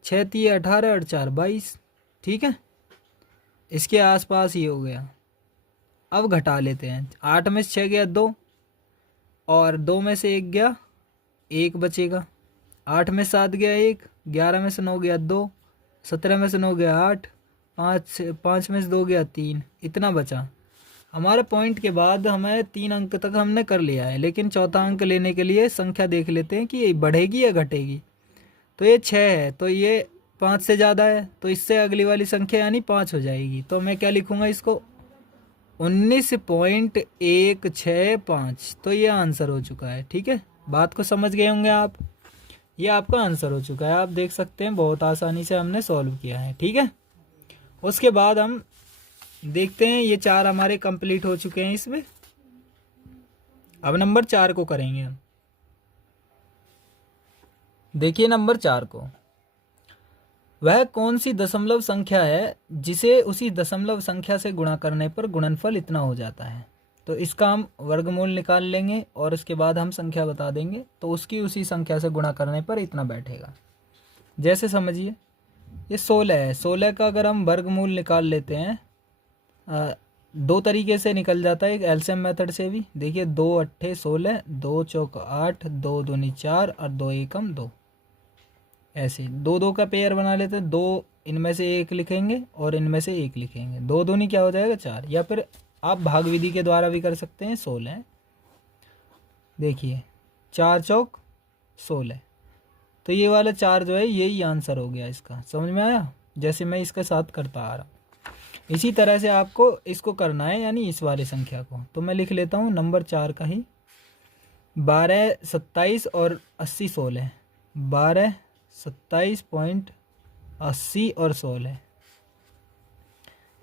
6 तिया 18 और 4 22। ठीक है, इसके आसपास ही हो गया। अब घटा लेते हैं। 8 में से 6 गया 2 और 2 में से 1 गया 1 बचेगा, 8 में 7 गया 1, 11 में से 9 गया 2, 17 में से 9 गया 8, 5 में से 2 गया 3, इतना बचा। हमारे पॉइंट के बाद हमें 3 अंक तक हमने कर लिया है, लेकिन चौथा अंक लेने के लिए संख्या देख लेते हैं कि ये बढ़ेगी या घटेगी। तो ये 6 है, तो ये 5 से ज़्यादा है, तो इससे अगली वाली संख्या यानी 5 हो जाएगी। तो मैं क्या लिखूँगा इसको, 19.165। तो ये आंसर हो चुका है। ठीक है, बात को समझ गए होंगे आप। ये आपका आंसर हो चुका है, आप देख सकते हैं बहुत आसानी से हमने सॉल्व किया है। ठीक है, उसके बाद हम देखते हैं, ये 4 हमारे कंप्लीट हो चुके हैं इसमें। अब नंबर 4 को करेंगे हम। देखिए नंबर 4 को, वह कौन सी दशमलव संख्या है जिसे उसी दशमलव संख्या से गुणा करने पर गुणनफल इतना हो जाता है। तो इसका हम वर्गमूल निकाल लेंगे और इसके बाद हम संख्या बता देंगे, तो उसकी उसी संख्या से गुणा करने पर इतना बैठेगा। जैसे समझिए ये 16 है, 16 का अगर हम वर्गमूल निकाल लेते हैं, 2 तरीके से निकल जाता है, एक एलसीएम मेथड से भी। देखिए 2 अट्ठे 16, 2 चौक 8, 2 दूनी 4 और 2 एकम 2, ऐसे 2 2 का पेयर बना लेते हैं। 2 इनमें से 1 लिखेंगे और इनमें से 1 लिखेंगे, 2 दूनी क्या हो जाएगा 4, या फिर आप भाग विधि के द्वारा भी कर सकते हैं। 16 देखिए 4 चौक 16, तो ये वाला 4 जो है यही आंसर हो गया इसका। समझ में आया, जैसे मैं इसके साथ करता आ रहा हूँ इसी तरह से आपको इसको करना है, यानी इस वाली संख्या को। तो मैं लिख लेता हूँ नंबर 4 का ही, 12 27 और 80 16, 12 27.80 और 16।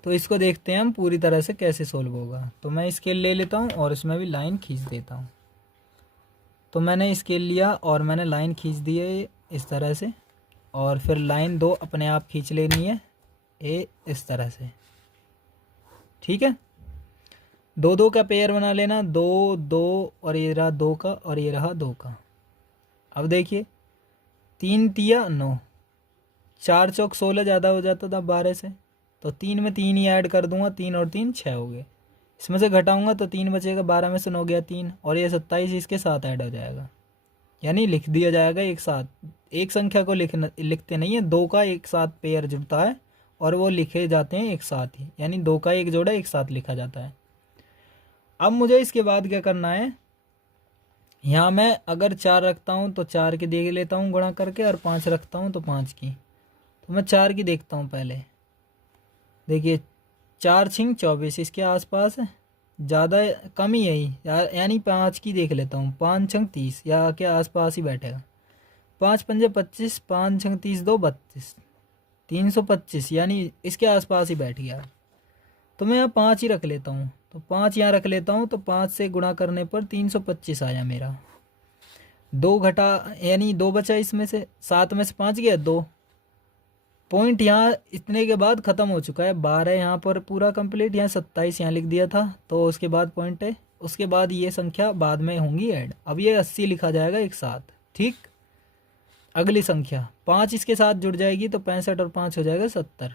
तो इसको देखते हैं हम पूरी तरह से कैसे सोल्व होगा। तो मैं स्केल ले लेता हूँ और इसमें भी लाइन खींच देता हूँ। तो मैंने स्केल लिया और मैंने लाइन खींच दी है इस तरह से, और फिर लाइन 2 अपने आप खींच लेनी है इस तरह से। ठीक है, 2 2 का पेयर बना लेना, 2 2 और ये रहा 2 का और ये रहा 2 का। अब देखिए 3 तिया 9, 4 चौक 16 ज़्यादा हो जाता था 12 से, तो 3 में 3 ही ऐड कर दूंगा, 3 और 3 6 हो गए। इसमें से घटाऊंगा तो 3 बचेगा, 12 में से 9 गया 3 और ये 27 इसके साथ ऐड हो जाएगा। यानी लिख दिया जाएगा एक साथ। एक संख्या को लिखते नहीं है, दो का एक साथ पेयर जुड़ता है और वो लिखे जाते हैं एक साथ ही, यानी दो का एक जोड़ा एक साथ लिखा जाता है। अब मुझे इसके बाद क्या करना है, यहाँ मैं अगर 4 रखता हूँ तो 4 की देख लेता हूँ गुणा करके, और 5 रखता हूँ तो 5 की। तो मैं 4 की देखता हूँ पहले। देखिए 4 छिंग 24 इसके आसपास है, ज़्यादा कम ही है यानी 5 की देख लेता हूँ। 5 छंग 30 या के आसपास ही बैठेगा। 5 पंजे 25, 5 छंग 30 2 32, 325 यानी इसके आसपास ही बैठ गया। तो मैं यहाँ 5 ही रख लेता हूँ, तो 5 यहाँ रख लेता हूँ। तो 5 से गुणा करने पर 325 आया मेरा। 2 घटा यानी 2 बचा इसमें से, 7 में से 5 गया 2। पॉइंट यहाँ इतने के बाद ख़त्म हो चुका है। 12 यहाँ पर पूरा कंप्लीट, यहाँ 27 यहाँ लिख दिया था, तो उसके बाद पॉइंट है। उसके बाद ये संख्या बाद में होंगी ऐड। अब ये 80 लिखा जाएगा एक साथ। ठीक, अगली संख्या 5 इसके साथ जुड़ जाएगी तो 65 और 5 हो जाएगा 70।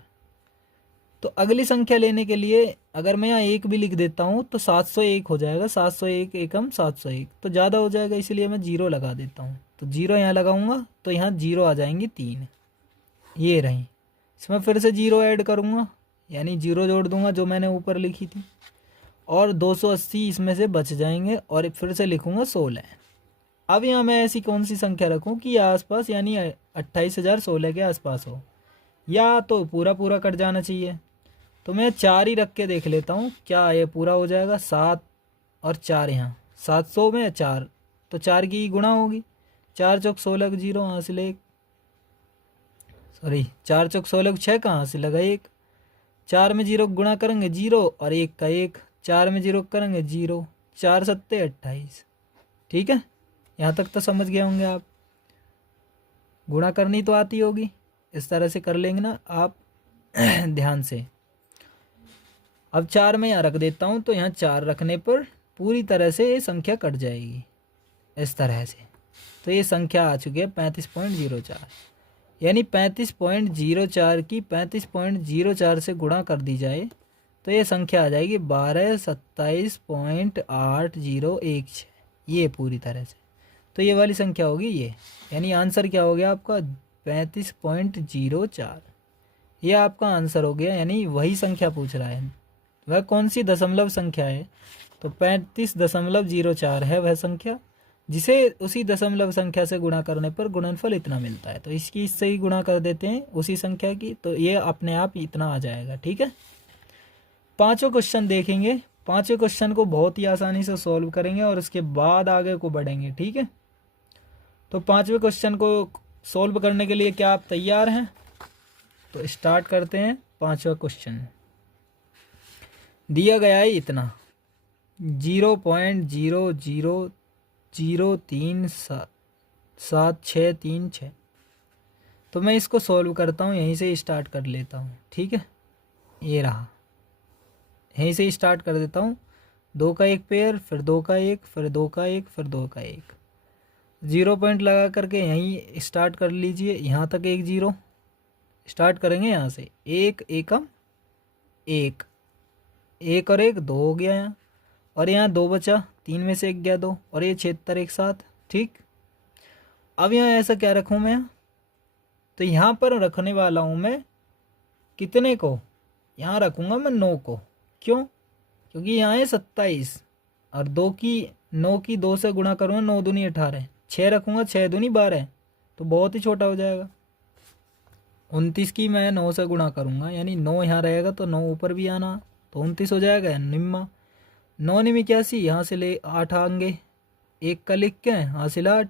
तो अगली संख्या लेने के लिए अगर मैं यहाँ 1 भी लिख देता हूँ तो 701 हो जाएगा। 701 एकम 701 तो ज़्यादा हो जाएगा, इसलिए मैं 0 लगा देता हूँ। तो 0 यहाँ लगाऊंगा तो यहाँ 0 आ जाएंगी 3, ये रही। इसमें फिर से 0 ऐड करूँगा, यानी 0 जोड़ दूंगा जो मैंने ऊपर लिखी थी, और 280 इसमें से बच जाएंगे, और फिर से लिखूँगा 16। अब यहाँ मैं ऐसी कौन सी संख्या रखूँ कि आसपास यानी 28,016 के आसपास हो, या तो पूरा पूरा कट जाना चाहिए। तो मैं 4 ही रख के देख लेता हूँ क्या ये पूरा हो जाएगा। 7 और 4 यहाँ 700 में 4, तो 4 की गुणा होगी। 4 चौक 16 0 हासिल 1, सॉरी 4 चौक 16 6 कहाँ से लगा 1। 4 में 0 गुणा करेंगे 0 और 1 का 1, 4 में 0 करेंगे 0, 4 सत्ते 28। ठीक है, यहाँ तक तो समझ गए होंगे आप। गुणा करनी तो आती होगी, इस तरह से कर लेंगे ना आप ध्यान से। अब 4 में यहाँ रख देता हूँ, तो यहाँ 4 रखने पर पूरी तरह से ये संख्या कट जाएगी इस तरह से। तो ये संख्या आ चुकी है 35.04, यानी 35.04 की 35.04 से गुणा कर दी जाए तो ये संख्या आ जाएगी 1227.8016, ये पूरी तरह से। तो ये वाली संख्या होगी ये, यानी आंसर क्या हो गया आपका 35.04। ये आपका आंसर हो गया, यानी वही संख्या पूछ रहा है। वह कौन सी दशमलव संख्या है, तो 35.04 है वह संख्या, जिसे उसी दशमलव संख्या से गुणा करने पर गुणनफल इतना मिलता है। तो इसकी इससे ही गुणा कर देते हैं उसी संख्या की, तो ये अपने आप इतना आ जाएगा। ठीक है, पांचों क्वेश्चन देखेंगे, पांचों क्वेश्चन को बहुत ही आसानी से सॉल्व करेंगे और उसके बाद आगे को बढ़ेंगे। ठीक है, तो पांचवें क्वेश्चन को सॉल्व करने के लिए क्या आप तैयार हैं? तो स्टार्ट करते हैं। पांचवा क्वेश्चन दिया गया है इतना 0.000373636। तो मैं इसको सॉल्व करता हूँ, यहीं से स्टार्ट कर लेता हूँ। ठीक है, ये रहा, यहीं से स्टार्ट कर देता हूँ। 2 का 1 पेयर, फिर 2 का 1, फिर 2 का 1, फिर 2 का 1, 0 पॉइंट लगा करके यहीं स्टार्ट कर लीजिए। यहाँ तक 1 0 स्टार्ट करेंगे, यहाँ से 1 एकम 1, 1 और 1 2 हो गया यहाँ, और यहाँ 2 बचा, 3 में से 1 गया 2, और ये 76 एक साथ। ठीक, अब यहाँ ऐसा क्या रखूँ मैं, तो यहाँ पर रखने वाला हूँ मैं कितने को, यहाँ रखूँगा मैं 9 को। क्यों? क्योंकि यहाँ है 27 और 9 की 2 से गुणा करूँगा, 9 दूनी 18, 6 रखूँगा 6 दूनी 12, तो बहुत ही छोटा हो जाएगा। 29 की मैं 9 से गुणा करूँगा, यानी 9 यहाँ रहेगा तो 9 ऊपर भी आना, तो 29 हो जाएगा निम्मा। 9 निम 81, यहाँ से ले 8 आएंगे, 1 का लिख के हासिल 8,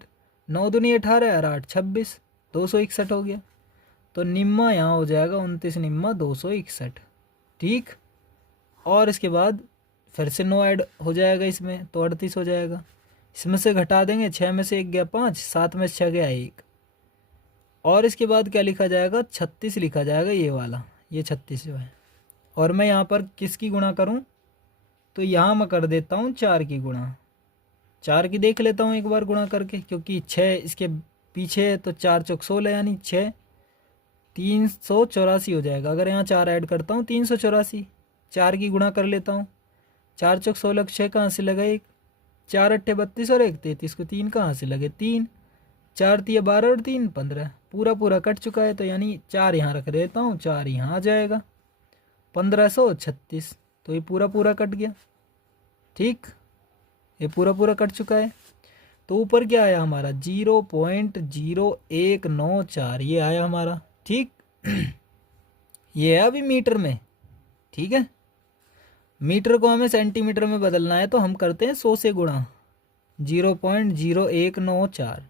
9 दूनी 18 और 8 26, 261 हो गया। तो निम्मा यहाँ हो जाएगा 29 निम्मा 261। ठीक, और इसके बाद फिर से 9 ऐड हो जाएगा इसमें, तो 38 हो जाएगा। इसमें से घटा देंगे, 6 में से 1 गया 5, 7 में से 6 गया 1, और इसके बाद क्या लिखा जाएगा 36 लिखा जाएगा, ये वाला, ये 36 जो है। और मैं यहाँ पर किसकी गुणा करूँ, तो यहाँ मैं कर देता हूँ 4 की गुणा। 4 की देख लेता हूँ एक बार गुणा करके, क्योंकि 6 इसके पीछे है, तो 4 चौक 16 यानी 6 384 हो जाएगा। अगर यहाँ 4 ऐड करता हूँ 384, 4 की गुणा कर लेता हूँ। 4 चौक 16 6 कहाँ से लगा 1, 4 अट्ठे 32 और 1 33 को 3 कहाँ से लगे 3, 4 तिया 12 और 3 15, पूरा पूरा कट चुका है। तो यानी 4 यहाँ रख देता हूँ, 4 यहाँ आ जाएगा, 1536। तो ये पूरा पूरा कट गया। ठीक, ये पूरा पूरा कट चुका है। तो ऊपर क्या आया हमारा 0.0194, ये आया हमारा। ठीक ये है अभी मीटर में। ठीक है, मीटर को हमें सेंटीमीटर में बदलना है, तो हम करते हैं 100 से गुणा। 0.0194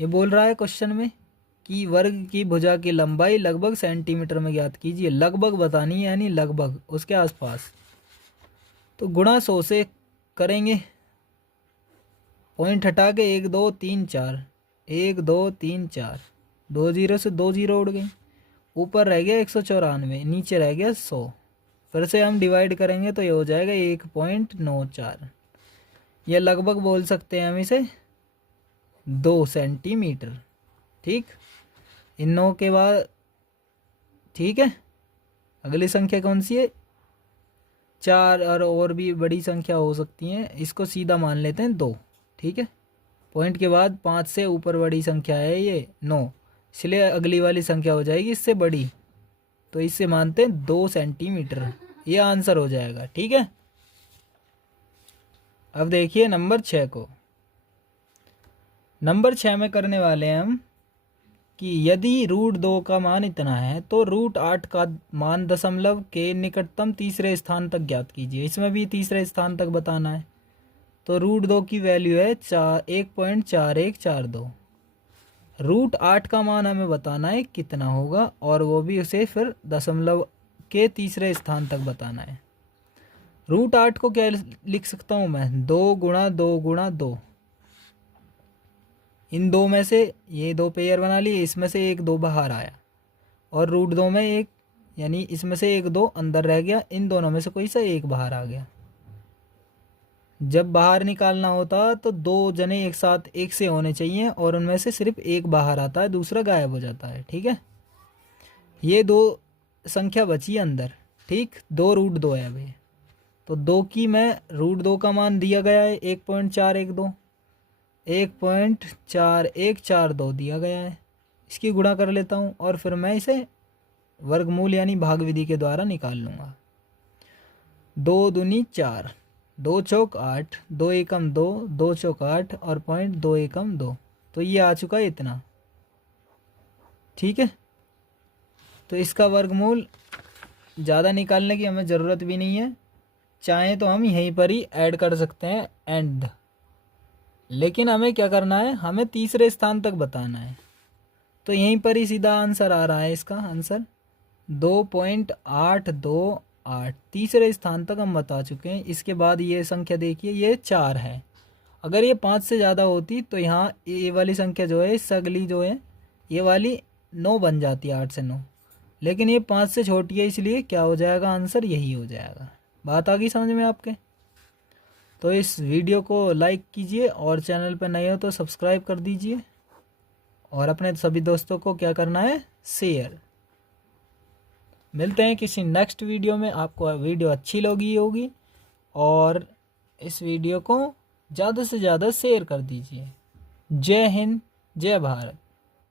ये बोल रहा है क्वेश्चन में कि वर्ग की भुजा की लंबाई लगभग सेंटीमीटर में ज्ञात कीजिए। लगभग बतानी है, यानी लगभग उसके आसपास। तो गुणा 100 से करेंगे, पॉइंट हटा के 1 2 3 4, 1 2 3 4, 2 जीरो से 2 जीरो उड़ गई। ऊपर रह गया 194, नीचे रह गया 100। फिर से हम डिवाइड करेंगे तो ये हो जाएगा 1.94। यह लगभग बोल सकते हैं हम इसे 2 सेंटीमीटर। ठीक, इन 9 के बाद ठीक है, अगली संख्या कौन सी है? 4 और भी बड़ी संख्या हो सकती हैं, इसको सीधा मान लेते हैं 2। ठीक है, पॉइंट के बाद 5 से ऊपर बड़ी संख्या है ये 9, इसलिए अगली वाली संख्या हो जाएगी इससे बड़ी, तो इससे मानते हैं 2 सेंटीमीटर। ये आंसर हो जाएगा। ठीक है, अब देखिए नंबर 6 को। नंबर 6 में करने वाले हैं हम कि यदि √2 का मान इतना है तो √8 का मान दशमलव के निकटतम तीसरे स्थान तक ज्ञात कीजिए। इसमें भी तीसरे स्थान तक बताना है। तो √2 की वैल्यू है 1.4142। √8 का मान हमें बताना है कितना होगा, और वो भी उसे फिर दशमलव के तीसरे स्थान तक बताना है। √8 को क्या लिख सकता हूँ मैं? 2 गुणा 2 गुणा 2। इन दो में से ये 2 पेयर बना लिए, इसमें से 1 2 बाहर आया, और √2 में 1, यानी इसमें से 1 2 अंदर रह गया, इन दोनों में से कोई सा 1 बाहर आ गया। जब बाहर निकालना होता तो 2 जने एक साथ 1 से होने चाहिए, और उनमें से सिर्फ 1 बाहर आता है, दूसरा गायब हो जाता है। ठीक है, ये 2 संख्या बची अंदर। ठीक, 2 √2 है अभी। तो 2 की मैं √2 का मान दिया गया है 1.412, 1.4142 दिया गया है। इसकी गुणा कर लेता हूँ, और फिर मैं इसे वर्गमूल यानी भाग विधि के द्वारा निकाल लूँगा। 2 दूनी 4, 2 चौक 8, 2 एकम 2, 2 चौक 8 और 2 एकम 2। तो ये आ चुका है इतना। ठीक है, तो इसका वर्गमूल ज़्यादा निकालने की हमें ज़रूरत भी नहीं है, चाहें तो हम यहीं पर ही ऐड कर सकते हैं एंड। लेकिन हमें क्या करना है, हमें तीसरे स्थान तक बताना है। तो यहीं पर ही सीधा आंसर आ रहा है। इसका आंसर 2.828 तीसरे स्थान तक हम बता चुके हैं। इसके बाद ये संख्या देखिए, ये 4 है। अगर ये 5 से ज़्यादा होती तो यहाँ ये वाली संख्या जो है, इससे अगली जो है ये वाली 9 बन जाती है, 8 से 9। लेकिन ये 5 से छोटी है, इसलिए क्या हो जाएगा, आंसर यही हो जाएगा। बात आ गई समझ में आपके? तो इस वीडियो को लाइक कीजिए, और चैनल पर नए हो तो सब्सक्राइब कर दीजिए, और अपने सभी दोस्तों को क्या करना है, शेयर। मिलते हैं किसी नेक्स्ट वीडियो में। आपको वीडियो अच्छी लगी होगी, और इस वीडियो को ज़्यादा से ज़्यादा शेयर कर दीजिए। जय हिंद, जय भारत।